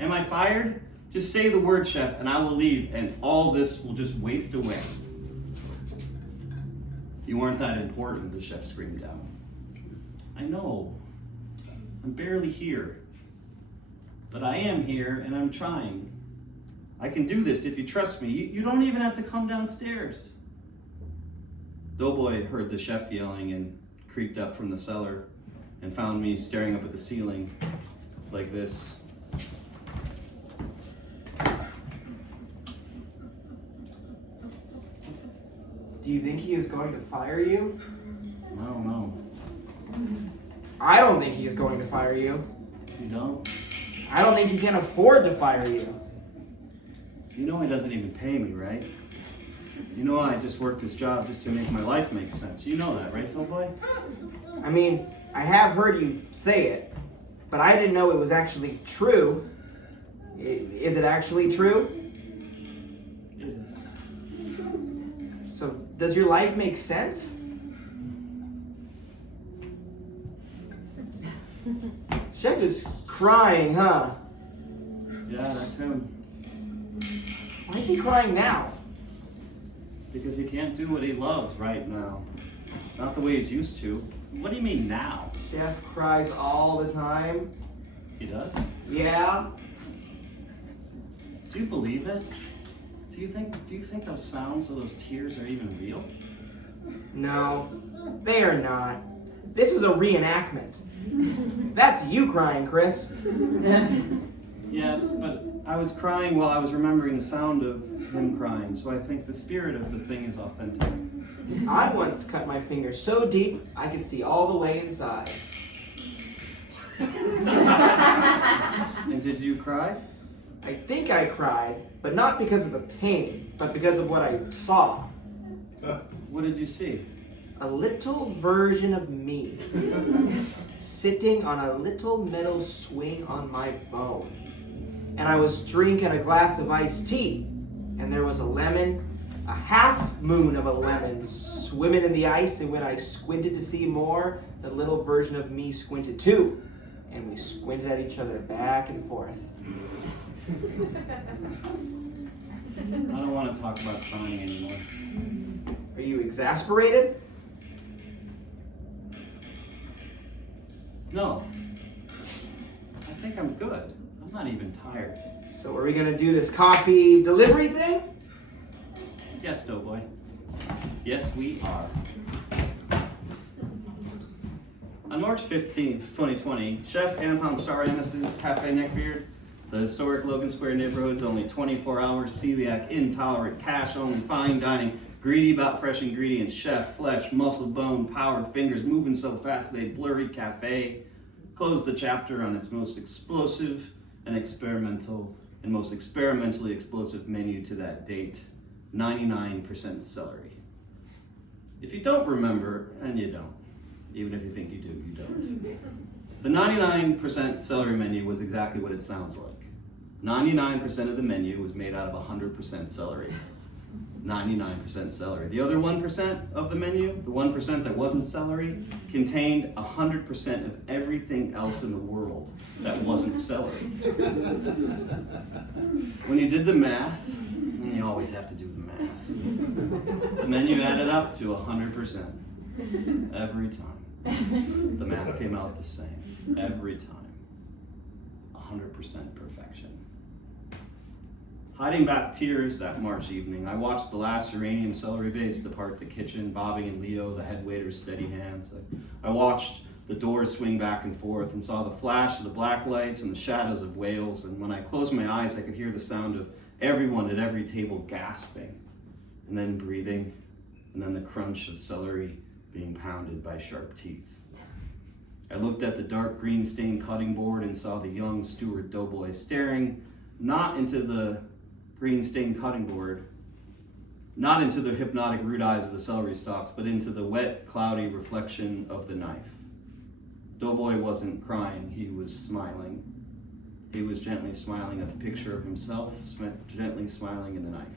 Am I fired? Just say the word, chef, and I will leave, and all this will just waste away. You aren't that important, the chef screamed out. I know. I'm barely here. But I am here, and I'm trying. I can do this if you trust me. You don't even have to come downstairs. Doughboy heard the chef yelling and creaked up from the cellar and found me staring up at the ceiling like this. Do you think he is going to fire you? I don't know. I don't think he is going to fire you. You don't? I don't think he can afford to fire you. You know he doesn't even pay me, right? You know I just worked this job just to make my life make sense. You know that, right, Doughboy? I mean, I have heard you say it, but I didn't know it was actually true. Is it actually true? It is. So, does your life make sense? Chef is crying, huh? Yeah, that's him. Why is he crying now? Because he can't do what he loves right now. Not the way he's used to. What do you mean now? Chef cries all the time. He does? Yeah? Do you believe it? Do you think those sounds or those tears are even real? No, they are not. This is a reenactment. That's you crying, Chris. Yes, but I was crying while I was remembering the sound of him crying, so I think the spirit of the thing is authentic. I once cut my finger so deep I could see all the way inside. And did you cry? I think I cried, but not because of the pain, but because of what I saw. What did you see? A little version of me, sitting on a little metal swing on my bone. And I was drinking a glass of iced tea, and there was a lemon, a half moon of a lemon swimming in the ice, and when I squinted to see more, the little version of me squinted too, and we squinted at each other back and forth. I don't want to talk about crying anymore. Are you exasperated? No. I think I'm good. I'm not even tired. So are we gonna do this coffee delivery thing? Yes, Doughboy. Yes, we are. On March 15th, 2020, Chef Anton Star Annis's Cafe Neckbeard, the historic Logan Square Neighborhood's only 24 hours, celiac, intolerant, cash-only, fine dining, greedy about fresh ingredients, chef, flesh, muscle, bone, powered fingers, moving so fast they blurry cafe, closed the chapter on its most explosive and most experimentally explosive menu to that date, 99% celery. If you don't remember, and you don't, even if you think you do, you don't. The 99% celery menu was exactly what it sounds like. 99% of the menu was made out of 100% celery. 99% celery. The other 1% of the menu, the 1% that wasn't celery, contained 100% of everything else in the world that wasn't celery. When you did the math, and you always have to do the math, the menu added up to 100% every time. The math came out the same every time. 100% perfection. Hiding back tears that March evening, I watched the last uranium celery vase depart the kitchen, Bobby and Leo, the head waiter's steady hands. I watched the doors swing back and forth and saw the flash of the black lights and the shadows of whales, and when I closed my eyes, I could hear the sound of everyone at every table gasping, and then breathing, and then the crunch of celery being pounded by sharp teeth. I looked at the dark green stained cutting board and saw the young Stuart Doughboy staring not into the green stained cutting board, not into the hypnotic root eyes of the celery stalks, but into the wet, cloudy reflection of the knife. Doughboy wasn't crying, he was smiling. He was gently smiling at the picture of himself, gently smiling in the knife.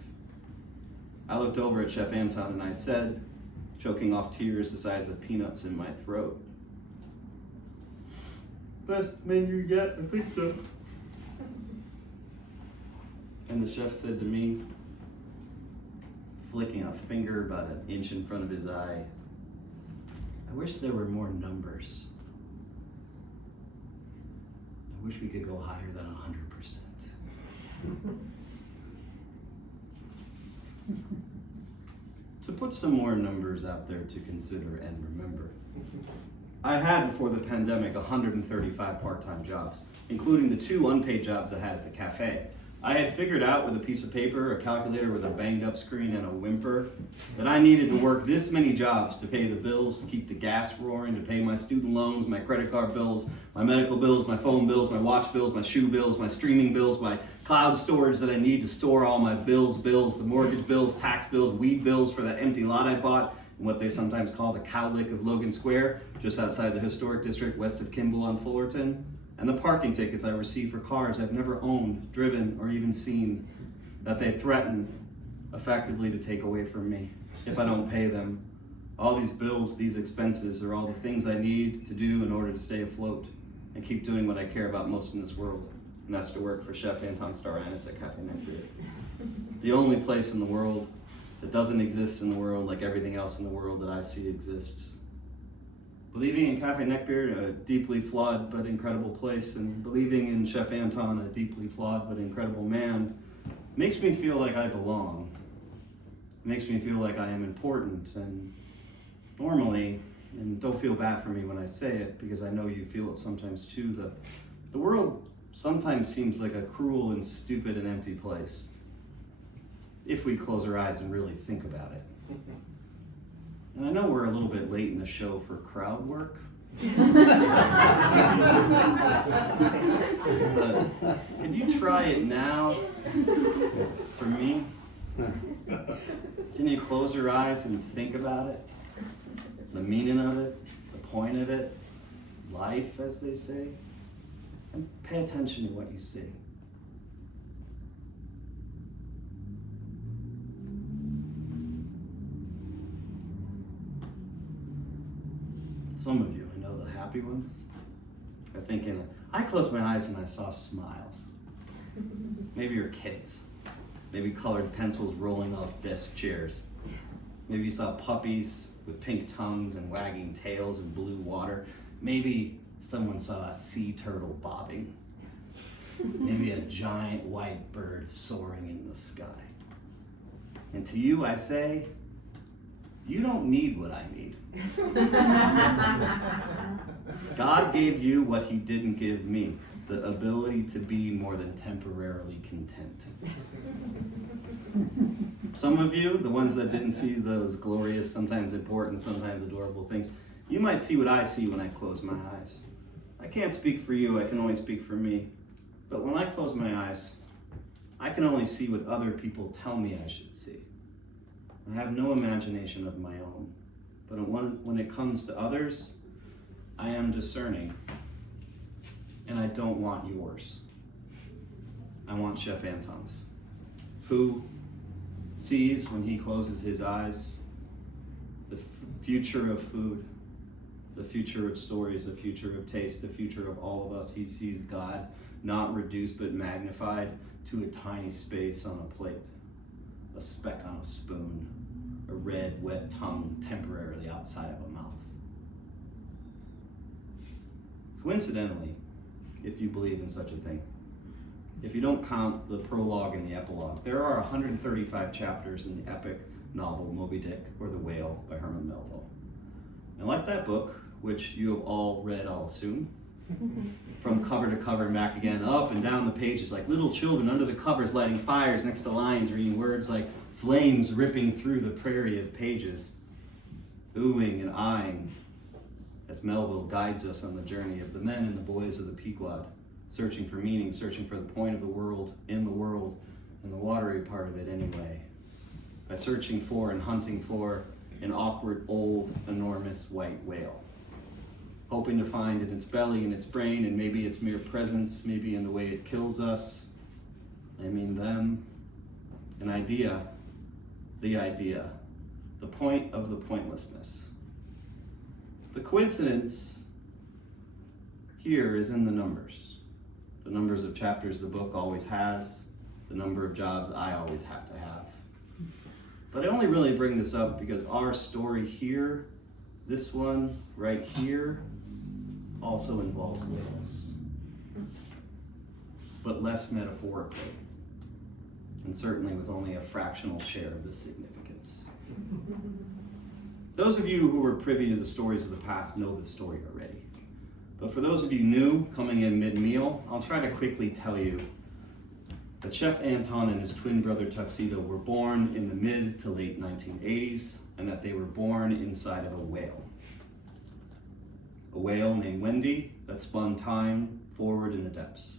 I looked over at Chef Anton and I said, choking off tears the size of peanuts in my throat, "Best menu yet, I think so." And the chef said to me, flicking a finger about an inch in front of his eye, "I wish there were more numbers. I wish we could go higher than 100%. To put some more numbers out there to consider and remember, I had before the pandemic 135 part-time jobs, including the 2 unpaid jobs I had at the cafe. I had figured out with a piece of paper, a calculator with a banged up screen and a whimper, that I needed to work this many jobs to pay the bills, to keep the gas roaring, to pay my student loans, my credit card bills, my medical bills, my phone bills, my watch bills, my shoe bills, my streaming bills, my cloud storage that I need to store all my bills, the mortgage bills, tax bills, weed bills for that empty lot I bought in what they sometimes call the cowlick of Logan Square, just outside the historic district west of Kimball on Fullerton. and the parking tickets I receive for cars I've never owned, driven, or even seen, that they threaten effectively to take away from me if I don't pay them. All these bills, these expenses, are all the things I need to do in order to stay afloat and keep doing what I care about most in this world, and that's to work for Chef Anton at Cafe Neckbeard. The only place in the world that doesn't exist in the world like everything else in the world that I see exists. Believing in Cafe Neckbeard, a deeply flawed but incredible place, and believing in Chef Anton, a deeply flawed but incredible man, makes me feel like I belong. It makes me feel like I am important, and normally, and don't feel bad for me when I say it, because I know you feel it sometimes too, the world sometimes seems like a cruel and stupid and empty place, if we close our eyes and really think about it. And I know we're a little bit late in the show for crowd work. But could you try it now for me? Can you close your eyes and think about it? The meaning of it, the point of it, life, as they say, and pay attention to what you see. Some of you, I know the happy ones, are thinking, I closed my eyes and I saw smiles. Maybe you're kids. Maybe colored pencils rolling off desk chairs. Maybe you saw puppies with pink tongues and wagging tails and blue water. Maybe someone saw a sea turtle bobbing. Maybe a giant white bird soaring in the sky. And to you I say, you don't need what I need. God gave you what he didn't give me, the ability to be more than temporarily content. Some of you, the ones that didn't see those glorious, sometimes important, sometimes adorable things, you might see what I see when I close my eyes. I can't speak for you, I can only speak for me. But when I close my eyes, I can only see what other people tell me I should see. I have no imagination of my own. But when it comes to others, I am discerning. And I don't want yours. I want Chef Anton's, who sees when he closes his eyes the future of food, the future of stories, the future of taste, the future of all of us. He sees God not reduced but magnified to a tiny space on a plate, a speck on a spoon, a red, wet tongue temporarily outside of a mouth. Coincidentally, if you believe in such a thing, if you don't count the prologue and the epilogue, there are 135 chapters in the epic novel Moby Dick or The Whale by Herman Melville. And like that book, which you have all read, I'll assume, from cover to cover and back again, up and down the pages, like little children under the covers lighting fires next to lines, reading words like flames ripping through the prairie of pages, oohing and eyeing, as Melville guides us on the journey of the men and the boys of the Pequod, searching for meaning, searching for the point of the world, and the watery part of it anyway, by searching for and hunting for an awkward, old, enormous white whale, hoping to find in its belly, in its brain, and maybe its mere presence, maybe in the way it kills us, I mean them, an idea, the point of the pointlessness. The coincidence here is in the numbers of chapters the book always has, the number of jobs I always have to have. But I only really bring this up because our story here, this one right here, also involves whales, but less metaphorically, and certainly with only a fractional share of the significance. Those of you who were privy to the stories of the past know the story already. But for those of you new, coming in mid-meal, I'll try to quickly tell you that Chef Anton and his twin brother Tuxedo were born in the mid to late 1980s, and that they were born inside of a whale. A whale named Wendy that spun time forward in the depths.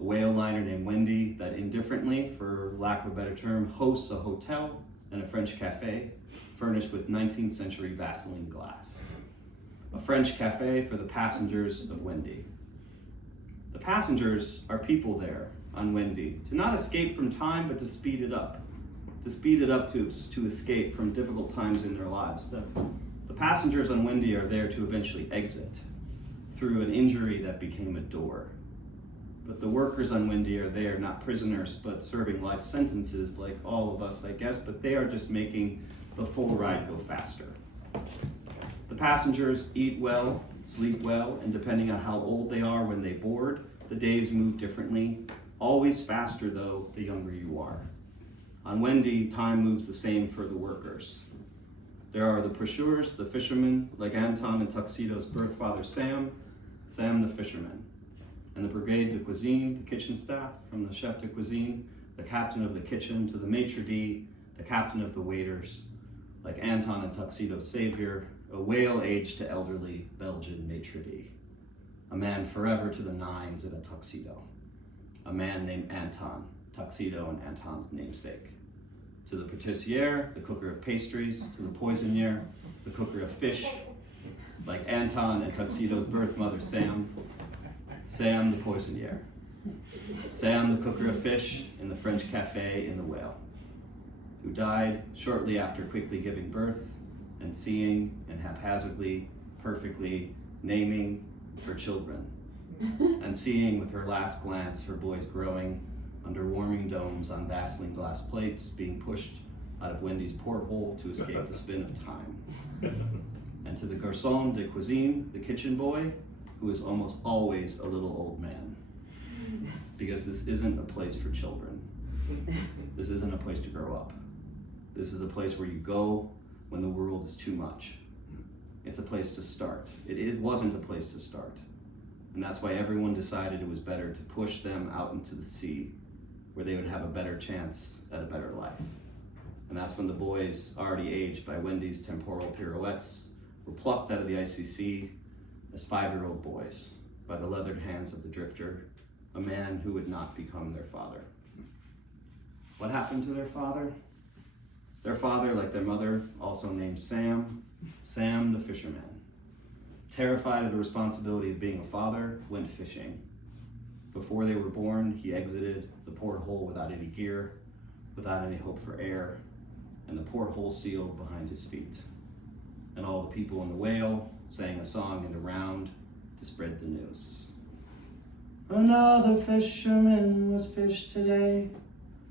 A whale liner named Wendy that indifferently, for lack of a better term, hosts a hotel and a French cafe furnished with 19th century Vaseline glass. A French cafe for the passengers of Wendy. The passengers are people there on Wendy, to not escape from time, but to speed it up. To speed it up to escape from difficult times in their lives. The passengers on Wendy are there to eventually exit through an injury that became a door. But the workers on Wendy are there, not prisoners, but serving life sentences like all of us, I guess, but they are just making the full ride go faster. The passengers eat well, sleep well, and depending on how old they are when they board, the days move differently. Always faster, though, the younger you are. On Wendy, time moves the same for the workers. There are the pêcheurs, the fishermen, like Anton and Tuxedo's birth father Sam the fisherman, and the brigade de cuisine, the kitchen staff, from the chef de cuisine, the captain of the kitchen, to the maitre d', the captain of the waiters, like Anton and Tuxedo's savior, a whale-aged to elderly Belgian maitre d', a man forever to the nines in a tuxedo, a man named Anton, Tuxedo and Anton's namesake. To the patissiere, the cooker of pastries, to the poissonniere, the cooker of fish, like Anton and Tuxedo's birth mother Sam the poissonniere, Sam the cooker of fish in the French cafe in the Whale, who died shortly after quickly giving birth and seeing and haphazardly, perfectly naming her children, and seeing with her last glance her boys growing under warming domes on dazzling glass plates, being pushed out of Wendy's porthole to escape the spin of time. And to the garçon de cuisine, the kitchen boy, who is almost always a little old man. Because this isn't a place for children. This isn't a place to grow up. This is a place where you go when the world is too much. It's a place to start. It wasn't a place to start. And that's why everyone decided it was better to push them out into the sea, where they would have a better chance at a better life. And that's when the boys, already aged by Wendy's temporal pirouettes, were plucked out of the ICC as 5-year-old boys by the leathered hands of the drifter, a man who would not become their father. What happened to their father? Their father, like their mother, also named Sam the fisherman. Terrified of the responsibility of being a father, went fishing. Before they were born, he exited the porthole without any gear, without any hope for air, and the porthole sealed behind his feet. And all the people in the Whale sang a song in the round to spread the news. Another fisherman was fished today.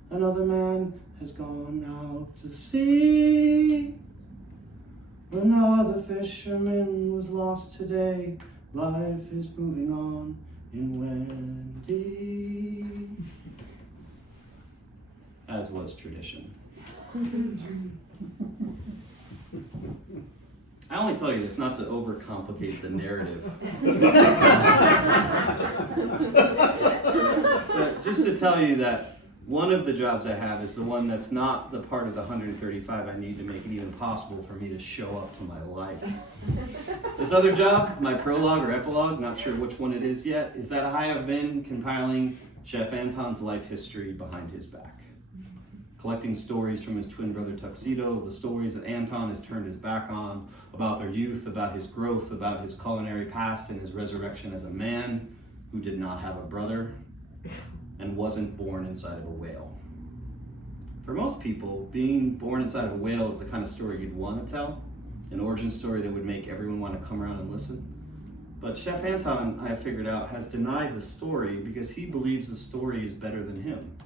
Another man has gone out to sea. Another fisherman was lost today. Life is moving on in Wendy. As was tradition. I only tell you this not to overcomplicate the narrative. But just to tell you that one of the jobs I have is the one that's not the part of the 135 I need to make it even possible for me to show up to my life. This other job, my prologue or epilogue, not sure which one it is yet, is that I have been compiling Chef Anton's life history behind his back. Collecting stories from his twin brother Tuxedo, the stories that Anton has turned his back on, about their youth, about his growth, about his culinary past, and his resurrection as a man who did not have a brother and wasn't born inside of a whale. For most people, being born inside of a whale is the kind of story you'd want to tell, an origin story that would make everyone want to come around and listen. But Chef Anton, I have figured out, has denied the story because he believes the story is better than him.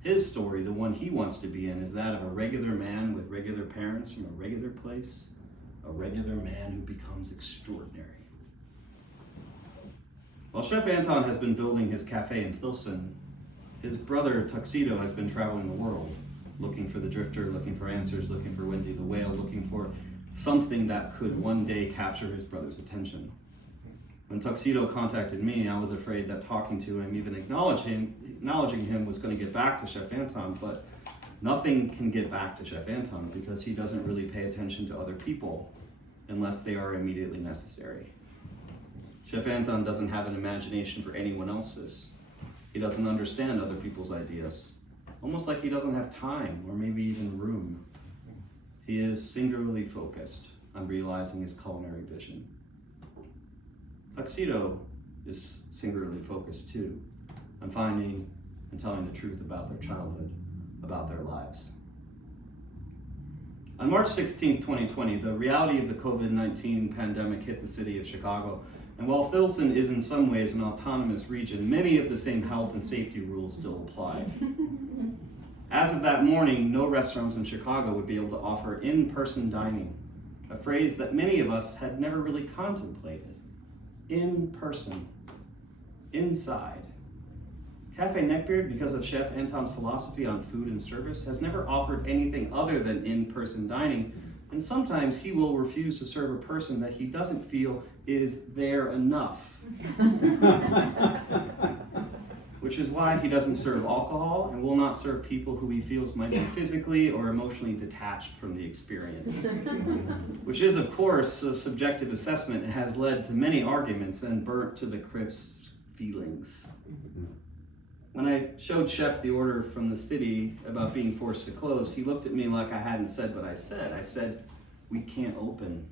His story, the one he wants to be in, is that of a regular man with regular parents from a regular place, a regular man who becomes extraordinary. While Chef Anton has been building his cafe in Filson, his brother Tuxedo has been traveling the world, looking for the drifter, looking for answers, looking for Wendy the Whale, looking for something that could one day capture his brother's attention. When Tuxedo contacted me, I was afraid that talking to him, even acknowledging him was going to get back to Chef Anton, but nothing can get back to Chef Anton because he doesn't really pay attention to other people unless they are immediately necessary. Chef Anton doesn't have an imagination for anyone else's. He doesn't understand other people's ideas, almost like he doesn't have time or maybe even room. He is singularly focused on realizing his culinary vision. Tuxedo is singularly focused too on finding and telling the truth about their childhood, about their lives. On March 16, 2020, the reality of the COVID-19 pandemic hit the city of Chicago. And while Philson is in some ways an autonomous region, many of the same health and safety rules still applied. As of that morning, no restaurants in Chicago would be able to offer in-person dining, a phrase that many of us had never really contemplated. In person, inside. Cafe Neckbeard, because of Chef Anton's philosophy on food and service, has never offered anything other than in-person dining, and sometimes he will refuse to serve a person that he doesn't feel is there enough. Which is why he doesn't serve alcohol and will not serve people who he feels might be physically or emotionally detached from the experience. Which is, of course, a subjective assessment and has led to many arguments and burnt to the crisp feelings. When I showed Chef the order from the city about being forced to close, he looked at me like I hadn't said what I said. I said, "We can't open."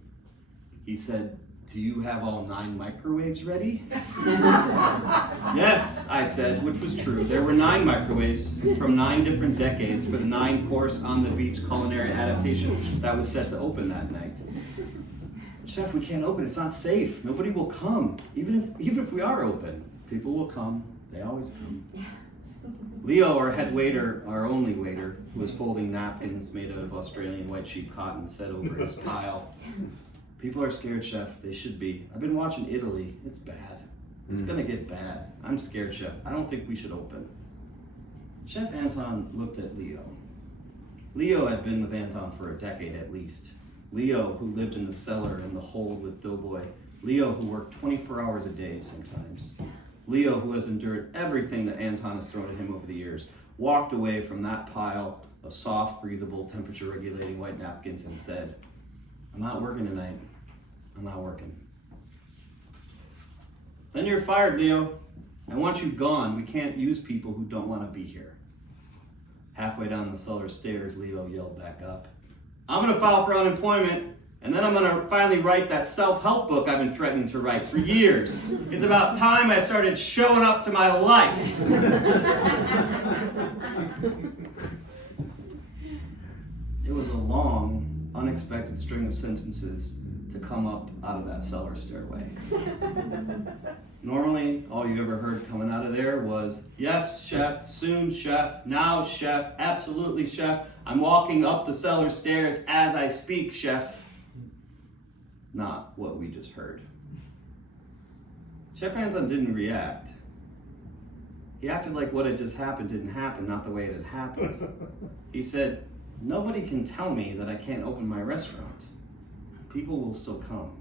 He said, "Do you have all 9 microwaves ready?" Yes, I said, which was true. There were 9 microwaves from 9 different decades for the 9-course on the beach culinary adaptation that was set to open that night. "Chef, we can't open. It's not safe. Nobody will come. Even if we are open, people will come. They always come." Leo, our head waiter, our only waiter, who was folding napkins made out of Australian white sheep cotton, said over his pile, "People are scared, Chef. They should be. I've been watching Italy. It's bad. It's gonna get bad. I'm scared, Chef. I don't think we should open." Chef Anton looked at Leo. Leo had been with Anton for a decade at least. Leo, who lived in the cellar in the hold with Doughboy. Leo, who worked 24 hours a day sometimes. Leo, who has endured everything that Anton has thrown at him over the years, walked away from that pile of soft, breathable, temperature-regulating white napkins and said, "I'm not working tonight. I'm not working." "Then you're fired, Leo. I want you gone. We can't use people who don't want to be here." Halfway down the cellar stairs, Leo yelled back up, "I'm going to file for unemployment. And then I'm gonna finally write that self-help book I've been threatening to write for years. It's about time I started showing up to my life." It was a long, unexpected string of sentences to come up out of that cellar stairway. Normally, all you ever heard coming out of there was, "Yes, Chef, soon, Chef, now, Chef, absolutely, Chef. I'm walking up the cellar stairs as I speak, Chef." Not what we just heard. Chef Anton didn't react. He acted like what had just happened didn't happen, not the way it had happened. He said, "Nobody can tell me that I can't open my restaurant. People will still come."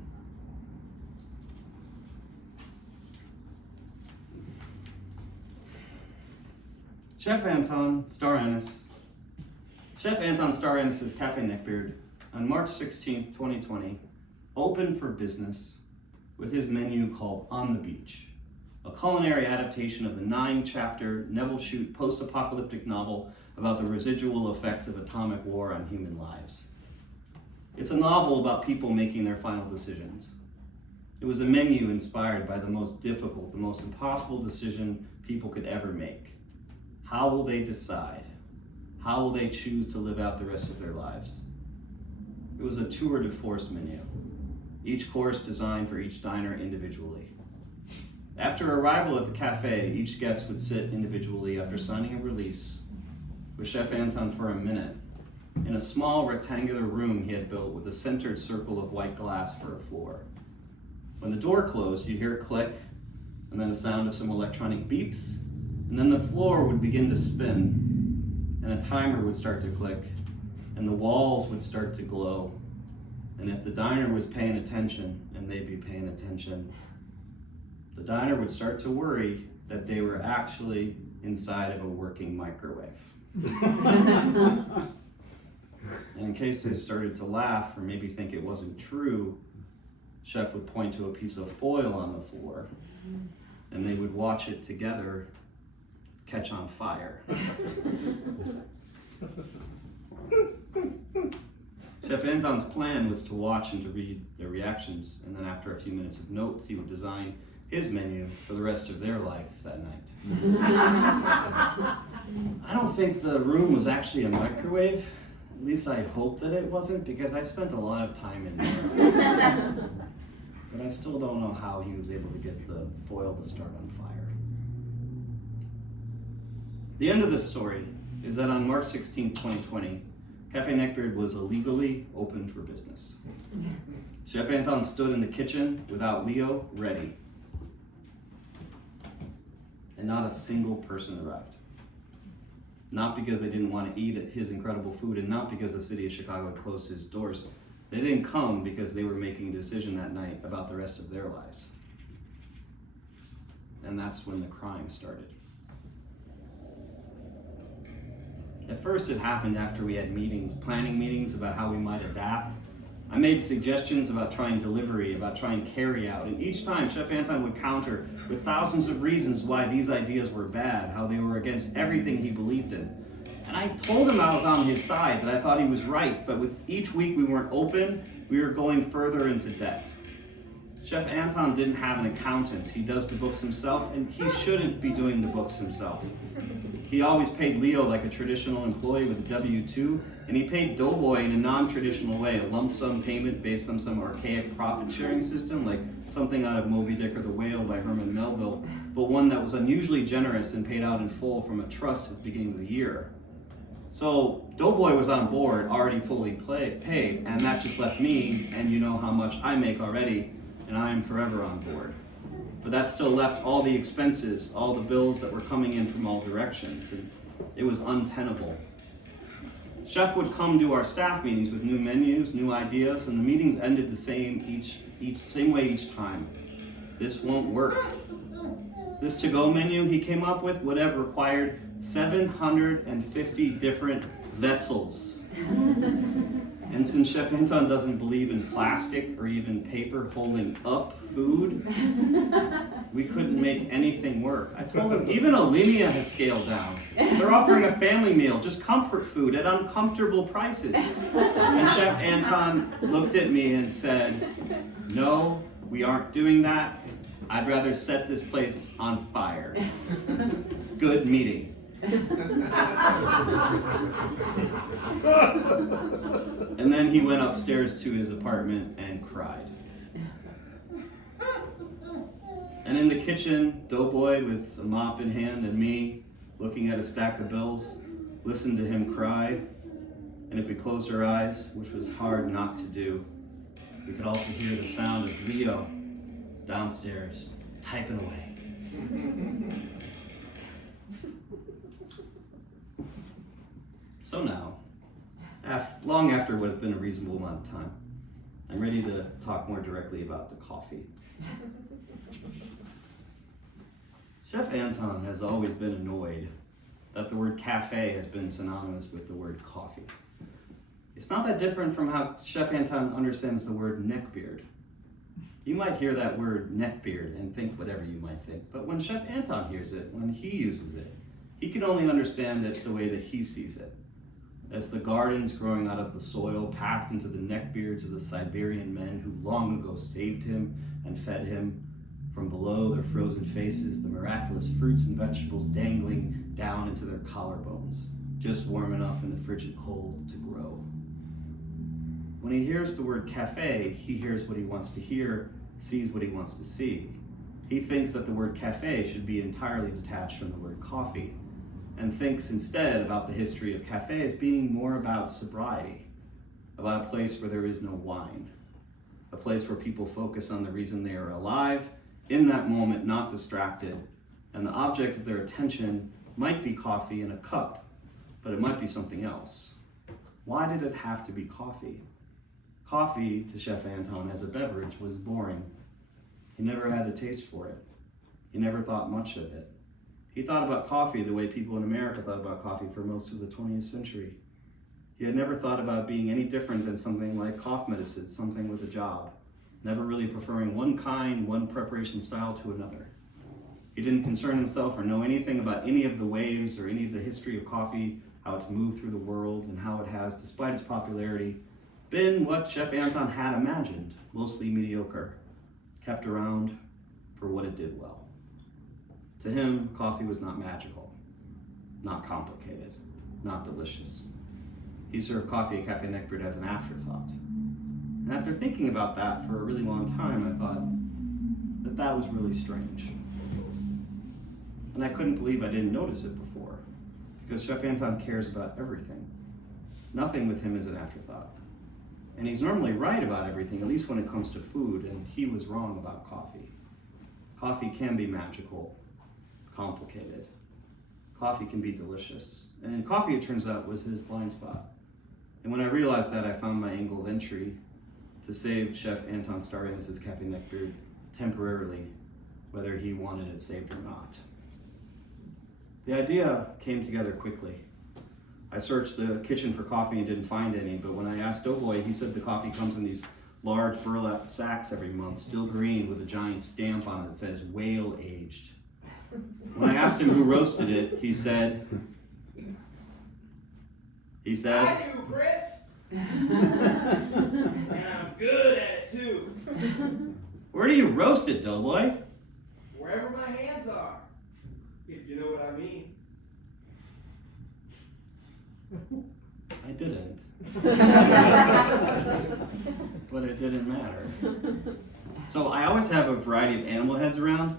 Chef Anton Star Anise. Chef Anton Star Anise's Cafe Neckbeard on March 16th, 2020, opened for business with his menu called On the Beach, a culinary adaptation of the 9-chapter Neville Shute post-apocalyptic novel about the residual effects of atomic war on human lives. It's a novel about people making their final decisions. It was a menu inspired by the most difficult, the most impossible decision people could ever make. How will they decide? How will they choose to live out the rest of their lives? It was a tour de force menu, each course designed for each diner individually. After arrival at the cafe, each guest would sit individually after signing a release with Chef Anton for a minute in a small rectangular room he had built with a centered circle of white glass for a floor. When the door closed, you'd hear a click, and then the sound of some electronic beeps, and then the floor would begin to spin, and a timer would start to click, and the walls would start to glow. And if the diner was paying attention, and they'd be paying attention, the diner would start to worry that they were actually inside of a working microwave. And in case they started to laugh or maybe think it wasn't true, Chef would point to a piece of foil on the floor, and they would watch it together catch on fire. Chef Anton's plan was to watch and to read their reactions, and then after a few minutes of notes, he would design his menu for the rest of their life that night. I don't think the room was actually a microwave. At least I hope that it wasn't, because I spent a lot of time in there. But I still don't know how he was able to get the foil to start on fire. The end of this story is that on March 16, 2020, Cafe Neckbeard was illegally opened for business. Chef Anton stood in the kitchen without Leo ready. And not a single person arrived. Not because they didn't want to eat his incredible food, and not because the city of Chicago had closed his doors. They didn't come because they were making a decision that night about the rest of their lives. And that's when the crying started. At first it happened after we had meetings, planning meetings about how we might adapt. I made suggestions about trying delivery, about trying carry out, and each time Chef Anton would counter with thousands of reasons why these ideas were bad, how they were against everything he believed in. And I told him I was on his side, that I thought he was right, but with each week we weren't open, we were going further into debt. Chef Anton didn't have an accountant. He does the books himself, and he shouldn't be doing the books himself. He always paid Leo like a traditional employee with a W-2, and he paid Doughboy in a non-traditional way, a lump sum payment based on some archaic profit-sharing system, like something out of Moby Dick or The Whale by Herman Melville, but one that was unusually generous and paid out in full from a trust at the beginning of the year. So Doughboy was on board, already fully paid, and that just left me, and you know how much I make already, and I am forever on board. But that still left all the expenses, all the bills that were coming in from all directions, and it was untenable. Chef would come to our staff meetings with new menus, new ideas, and the meetings ended the same way each time. This won't work. This to-go menu he came up with would have required 750 different vessels. And since Chef Anton doesn't believe in plastic or even paper holding up food, we couldn't make anything work. I told him, even Alinea has scaled down. They're offering a family meal, just comfort food at uncomfortable prices. And Chef Anton looked at me and said, no, we aren't doing that. I'd rather set this place on fire. Good meeting. And then he went upstairs to his apartment and cried. And in the kitchen, Doughboy with a mop in hand and me looking at a stack of bills, listened to him cry. And if we closed our eyes, which was hard not to do, we could also hear the sound of Leo downstairs typing away. So now, long after what has been a reasonable amount of time, I'm ready to talk more directly about the coffee. Chef Anton has always been annoyed that the word cafe has been synonymous with the word coffee. It's not that different from how Chef Anton understands the word neckbeard. You might hear that word neckbeard and think whatever you might think, but when Chef Anton hears it, when he uses it, he can only understand it the way that he sees it. As the gardens growing out of the soil packed into the neckbeards of the Siberian men who long ago saved him and fed him, from below their frozen faces, the miraculous fruits and vegetables dangling down into their collarbones, just warm enough in the frigid cold to grow. When he hears the word cafe, he hears what he wants to hear, sees what he wants to see. He thinks that the word cafe should be entirely detached from the word coffee, and thinks instead about the history of cafes being more about sobriety, about a place where there is no wine, a place where people focus on the reason they are alive, in that moment, not distracted, and the object of their attention might be coffee in a cup, but it might be something else. Why did it have to be coffee? Coffee, to Chef Anton as a beverage, was boring. He never had a taste for it. He never thought much of it. He thought about coffee the way people in America thought about coffee for most of the 20th century. He had never thought about being any different than something like cough medicine, something with a job, never really preferring one kind, one preparation style to another. He didn't concern himself or know anything about any of the waves or any of the history of coffee, how it's moved through the world, and how it has, despite its popularity, been what Chef Anton had imagined, mostly mediocre, kept around, for what it did well. To him, coffee was not magical, not complicated, not delicious. He served coffee at Cafe Neckbeard as an afterthought. And after thinking about that for a really long time, I thought that that was really strange. And I couldn't believe I didn't notice it before, because Chef Anton cares about everything. Nothing with him is an afterthought. And he's normally right about everything, at least when it comes to food, and he was wrong about coffee. Coffee can be magical, complicated. Coffee can be delicious. And coffee, it turns out, was his blind spot. And when I realized that, I found my angle of entry to save Chef Anton starting this as Cafe Neckbeard temporarily, whether he wanted it saved or not. The idea came together quickly. I searched the kitchen for coffee and didn't find any, but when I asked Doughboy, he said the coffee comes in these large burlap sacks every month, still green with a giant stamp on it that says whale aged. When I asked him who roasted it, he said, I do, Chris! And I'm good at it too. "Where do you roast it, Doughboy?" Wherever my hands are, if you know what I mean. I didn't. But it didn't matter. So I always have a variety of animal heads around,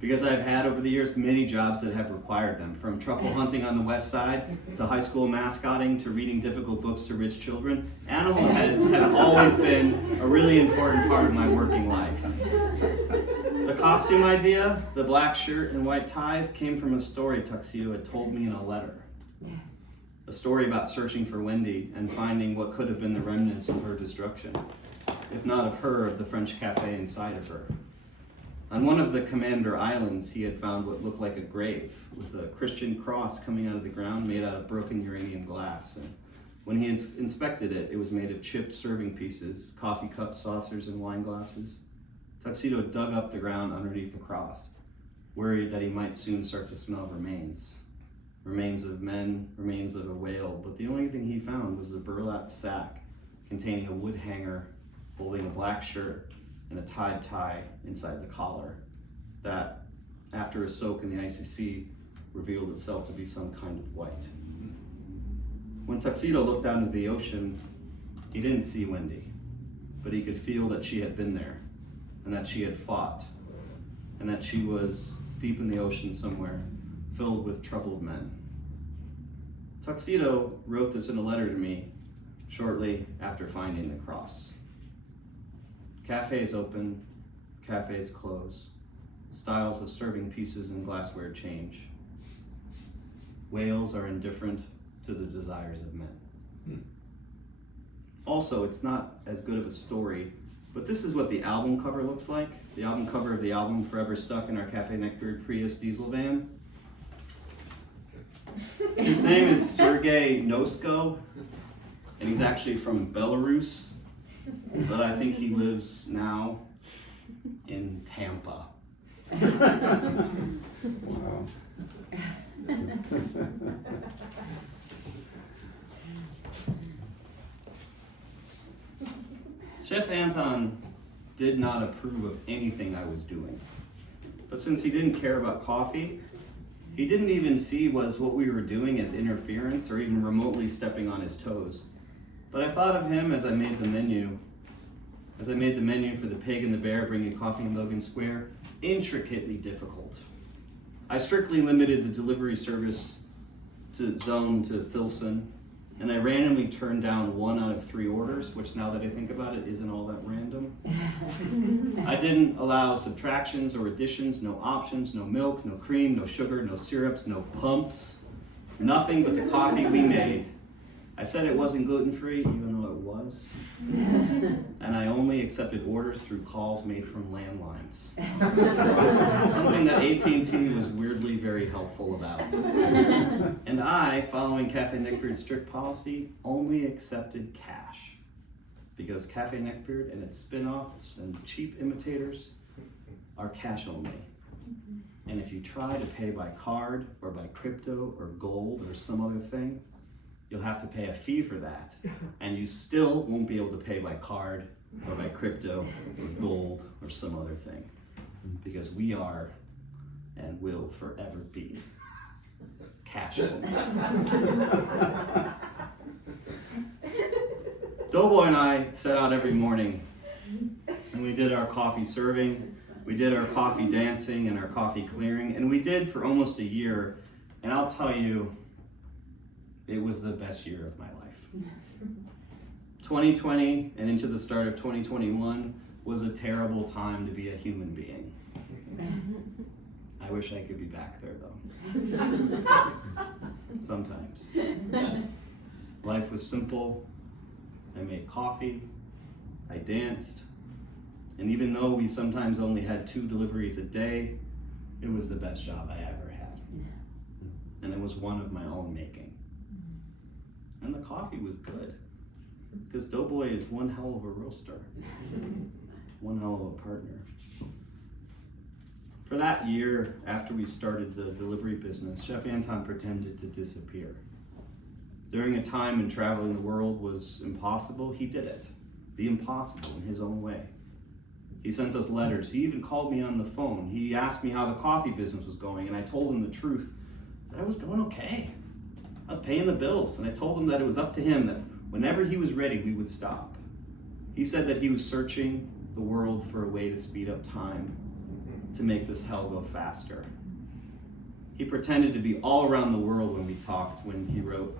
because I've had over the years many jobs that have required them, from truffle hunting on the west side to high school mascotting to reading difficult books to rich children. Animal heads have always been a really important part of my working life. The costume idea, the black shirt and white ties, came from a story Tuxedo had told me in a letter. A story about searching for Wendy and finding what could have been the remnants of her destruction, if not of her, of the French cafe inside of her. On one of the Commander Islands, he had found what looked like a grave with a Christian cross coming out of the ground made out of broken uranium glass. And when he inspected it, it was made of chipped serving pieces, coffee cups, saucers, and wine glasses. Tuxedo dug up the ground underneath the cross, worried that he might soon start to smell remains. Remains of men, remains of a whale, but the only thing he found was a burlap sack containing a wood hanger holding a black shirt and a tied tie inside the collar that, after a soak in the icy sea, revealed itself to be some kind of white. When Tuxedo looked down into the ocean, he didn't see Wendy, but he could feel that she had been there, and that she had fought, and that she was deep in the ocean somewhere, filled with troubled men. Tuxedo wrote this in a letter to me shortly after finding the cross. Cafes open, cafes close. Styles of serving pieces and glassware change. Whales are indifferent to the desires of men. Also, it's not as good of a story, but this is what the album cover looks like. The album cover of the album Forever Stuck in Our Cafe Neckbeard Prius diesel van. His name is Sergei Nosko, and he's actually from Belarus, but I think he lives now in Tampa. Wow. Chef Anton did not approve of anything I was doing, but since he didn't care about coffee, he didn't even see what we were doing as interference or even remotely stepping on his toes. But I thought of him as I made the menu for the Pig and the Bear bringing coffee in Logan Square, intricately difficult. I strictly limited the delivery service zone to THLSN, and I randomly turned down 1 out of 3 orders, which now that I think about it, isn't all that random. I didn't allow subtractions or additions, no options, no milk, no cream, no sugar, no syrups, no pumps, nothing but the coffee we made. I said it wasn't gluten-free, even though it was. And I only accepted orders through calls made from landlines. Something that AT&T was weirdly very helpful about. And I, following Cafe Neckbeard's strict policy, only accepted cash. Because Cafe Neckbeard and its spin-offs and cheap imitators are cash only. And if you try to pay by card or by crypto or gold or some other thing, you'll have to pay a fee for that, and you still won't be able to pay by card or by crypto or gold or some other thing. because we are and will forever be casual. Doughboy and I set out every morning and we did our coffee serving, we did our coffee dancing and our coffee clearing, and we did for almost a year, and I'll tell you, it was the best year of my life. 2020 and into the start of 2021 was a terrible time to be a human being. I wish I could be back there though. Sometimes. Life was simple. I made coffee, I danced, and even though we sometimes only had 2 deliveries a day, it was the best job I ever had. And it was one of my own making. And the coffee was good, because Doughboy is one hell of a roaster, one hell of a partner. For that year, after we started the delivery business, Chef Anton pretended to disappear. During a time when traveling the world was impossible, he did it. The impossible in his own way. He sent us letters. He even called me on the phone. He asked me how the coffee business was going, and I told him the truth, that I was doing okay. I was paying the bills, and I told him that it was up to him, that whenever he was ready, we would stop. He said that he was searching the world for a way to speed up time, to make this hell go faster. He pretended to be all around the world when we talked, when he wrote,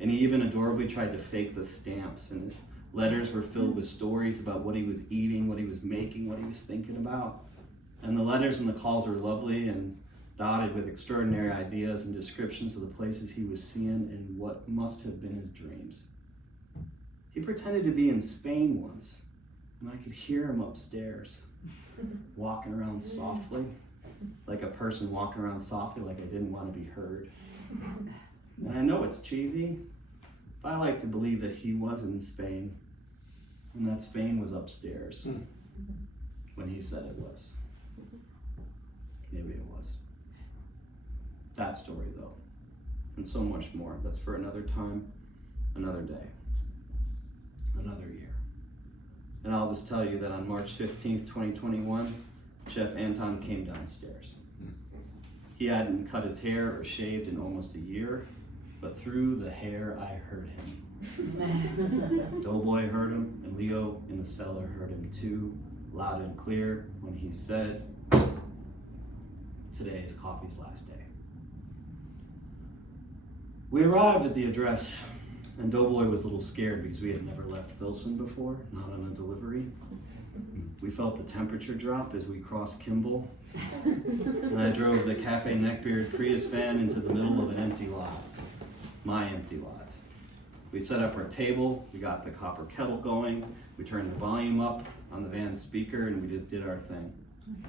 and he even adorably tried to fake the stamps, and his letters were filled with stories about what he was eating, what he was making, what he was thinking about. And the letters and the calls were lovely and dotted with extraordinary ideas and descriptions of the places he was seeing and what must have been his dreams. He pretended to be in Spain once, and I could hear him upstairs, walking around softly, like a person walking around softly, like I didn't want to be heard. And I know it's cheesy, but I like to believe that he was in Spain, and that Spain was upstairs when he said it was. Maybe it was. That story though, and so much more, that's for another time, another day, another year. And I'll just tell you that on March 15th, 2021, Chef Anton came downstairs. He hadn't cut his hair or shaved in almost a year, but through the hair, I heard him. Doughboy heard him, and Leo in the cellar heard him too, loud and clear, when he said, "Today is coffee's last day." We arrived at the address, and Doughboy was a little scared because we had never left Filson before, not on a delivery. We felt the temperature drop as we crossed Kimball, and I drove the Cafe Neckbeard Prius van into the middle of an empty lot, my empty lot. We set up our table, we got the copper kettle going, we turned the volume up on the van speaker, and we just did our thing.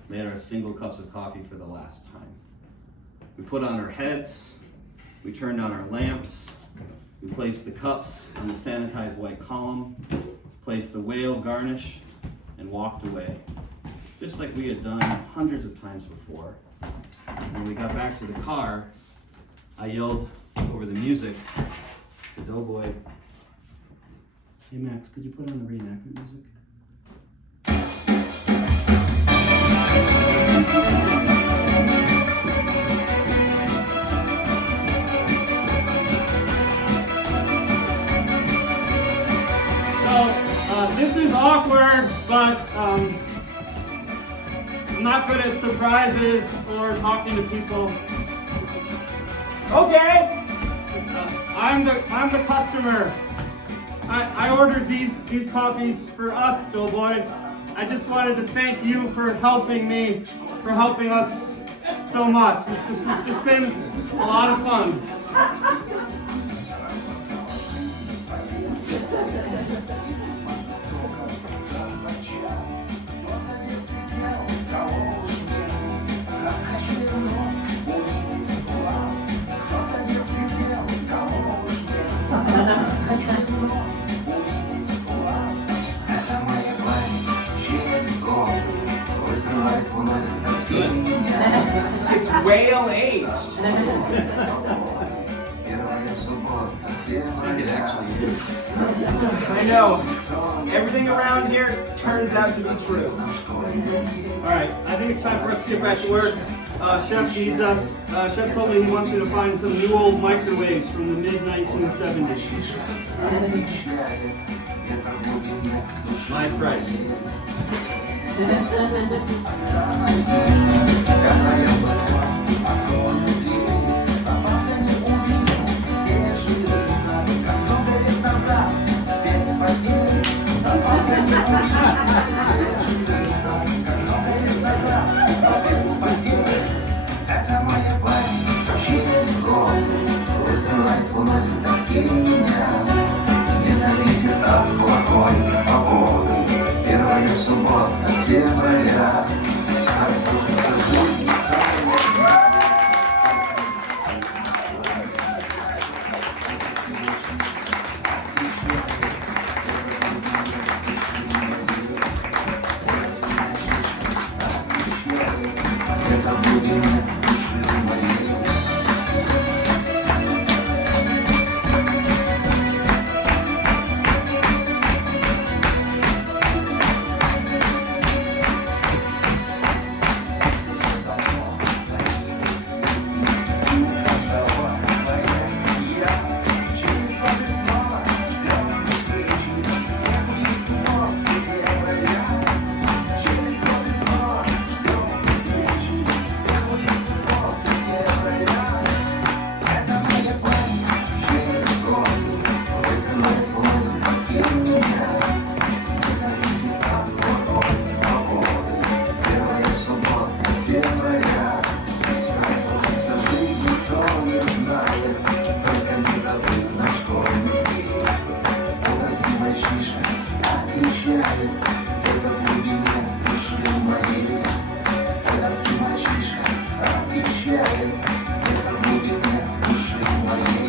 Made our single cups of coffee for the last time. We put on our heads, we turned on our lamps, we placed the cups on the sanitized white column, placed the whale garnish, and walked away, just like we had done hundreds of times before. When we got back to the car, I yelled over the music to Doughboy, "Hey Max, could you put on the reenactment music?" This is awkward, but I'm not good at surprises or talking to people. Okay, I'm the customer. I ordered these coffees for us, Doughboy. I just wanted to thank you for helping me, for helping us so much. This has just been a lot of fun. That's good. It's whale aged. Первая суббота. think it actually is. I know. Everything around here turns out to be true. Alright, I think it's time for us to get back to work. Chef needs us. Chef told me he wants me to find some new old microwaves from the mid-1970s. My price. Это моя память через годы вызывает вновь тоски меня. Не зависит от плохой погоды. Первая суббота февраля. Послушайся жизнь. Это будет души моей.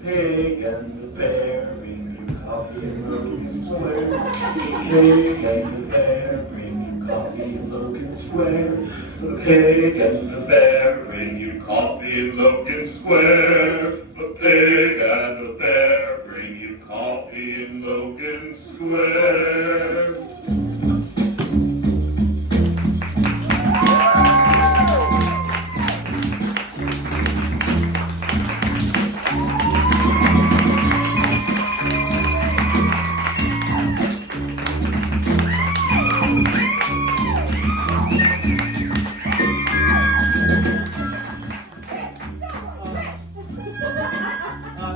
Pig and the bear bring you coffee in Logan Square. Pig and the bear bring you coffee in Logan Square. The pig and the bear bring you coffee in Logan Square. The pig and the bear bring you coffee in Logan Square.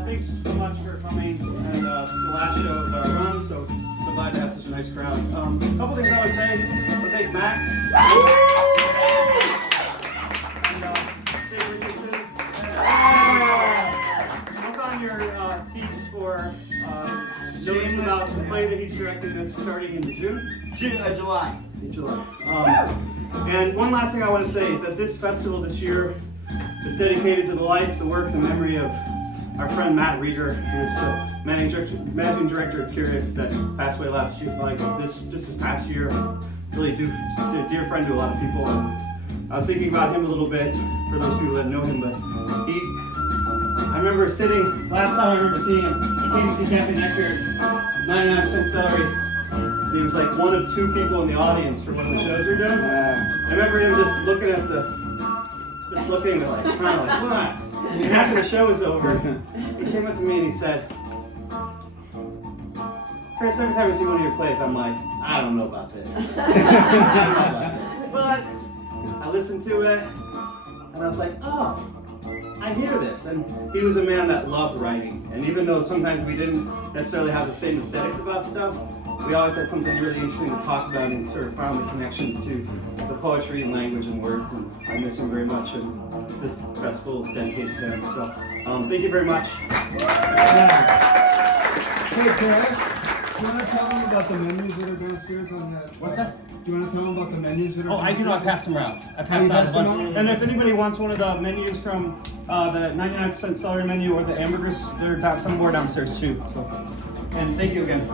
Thanks so much for coming, and it's the last show of our run, so glad to have such a nice crowd. A couple things I would say. I want to thank Max. Look on your seats for notice about the play that he's directing that's starting in July. And one last thing I want to say is that this festival this year is dedicated to the life, the work, the memory of our friend Matt Rieger, who is the managing director of Curious, that passed away last year, just this past year. Really a dear friend to a lot of people. And I was thinking about him a little bit for those people that know him, but I remember last time I remember seeing him, I came to see Cafe Neckbeard, 99% Celery. And he was like one of two people in the audience for one of the shows we were doing. I remember him just looking at kind of like, what? And after the show was over, he came up to me and he said, Chris, every time I see one of your plays, I'm like, I don't know about this. I don't know about this. But I listened to it, and I was like, oh, I hear this. And he was a man that loved writing. And even though sometimes we didn't necessarily have the same aesthetics about stuff, we always had something really interesting to talk about and sort of found the connections to the poetry and language and words. And I miss him very much. And this festival is dedicated to him. So Thank you very much. Hey, Chris, do you want to tell them about the menus that are downstairs on that? What's that? Do you want to tell them about the menus that are Oh, I do not pass them around. I pass you out a pass them bunch. out? And if anybody wants one of the menus from the 99% celery menu or the Ambergris, they're some more downstairs too. So, and thank you again.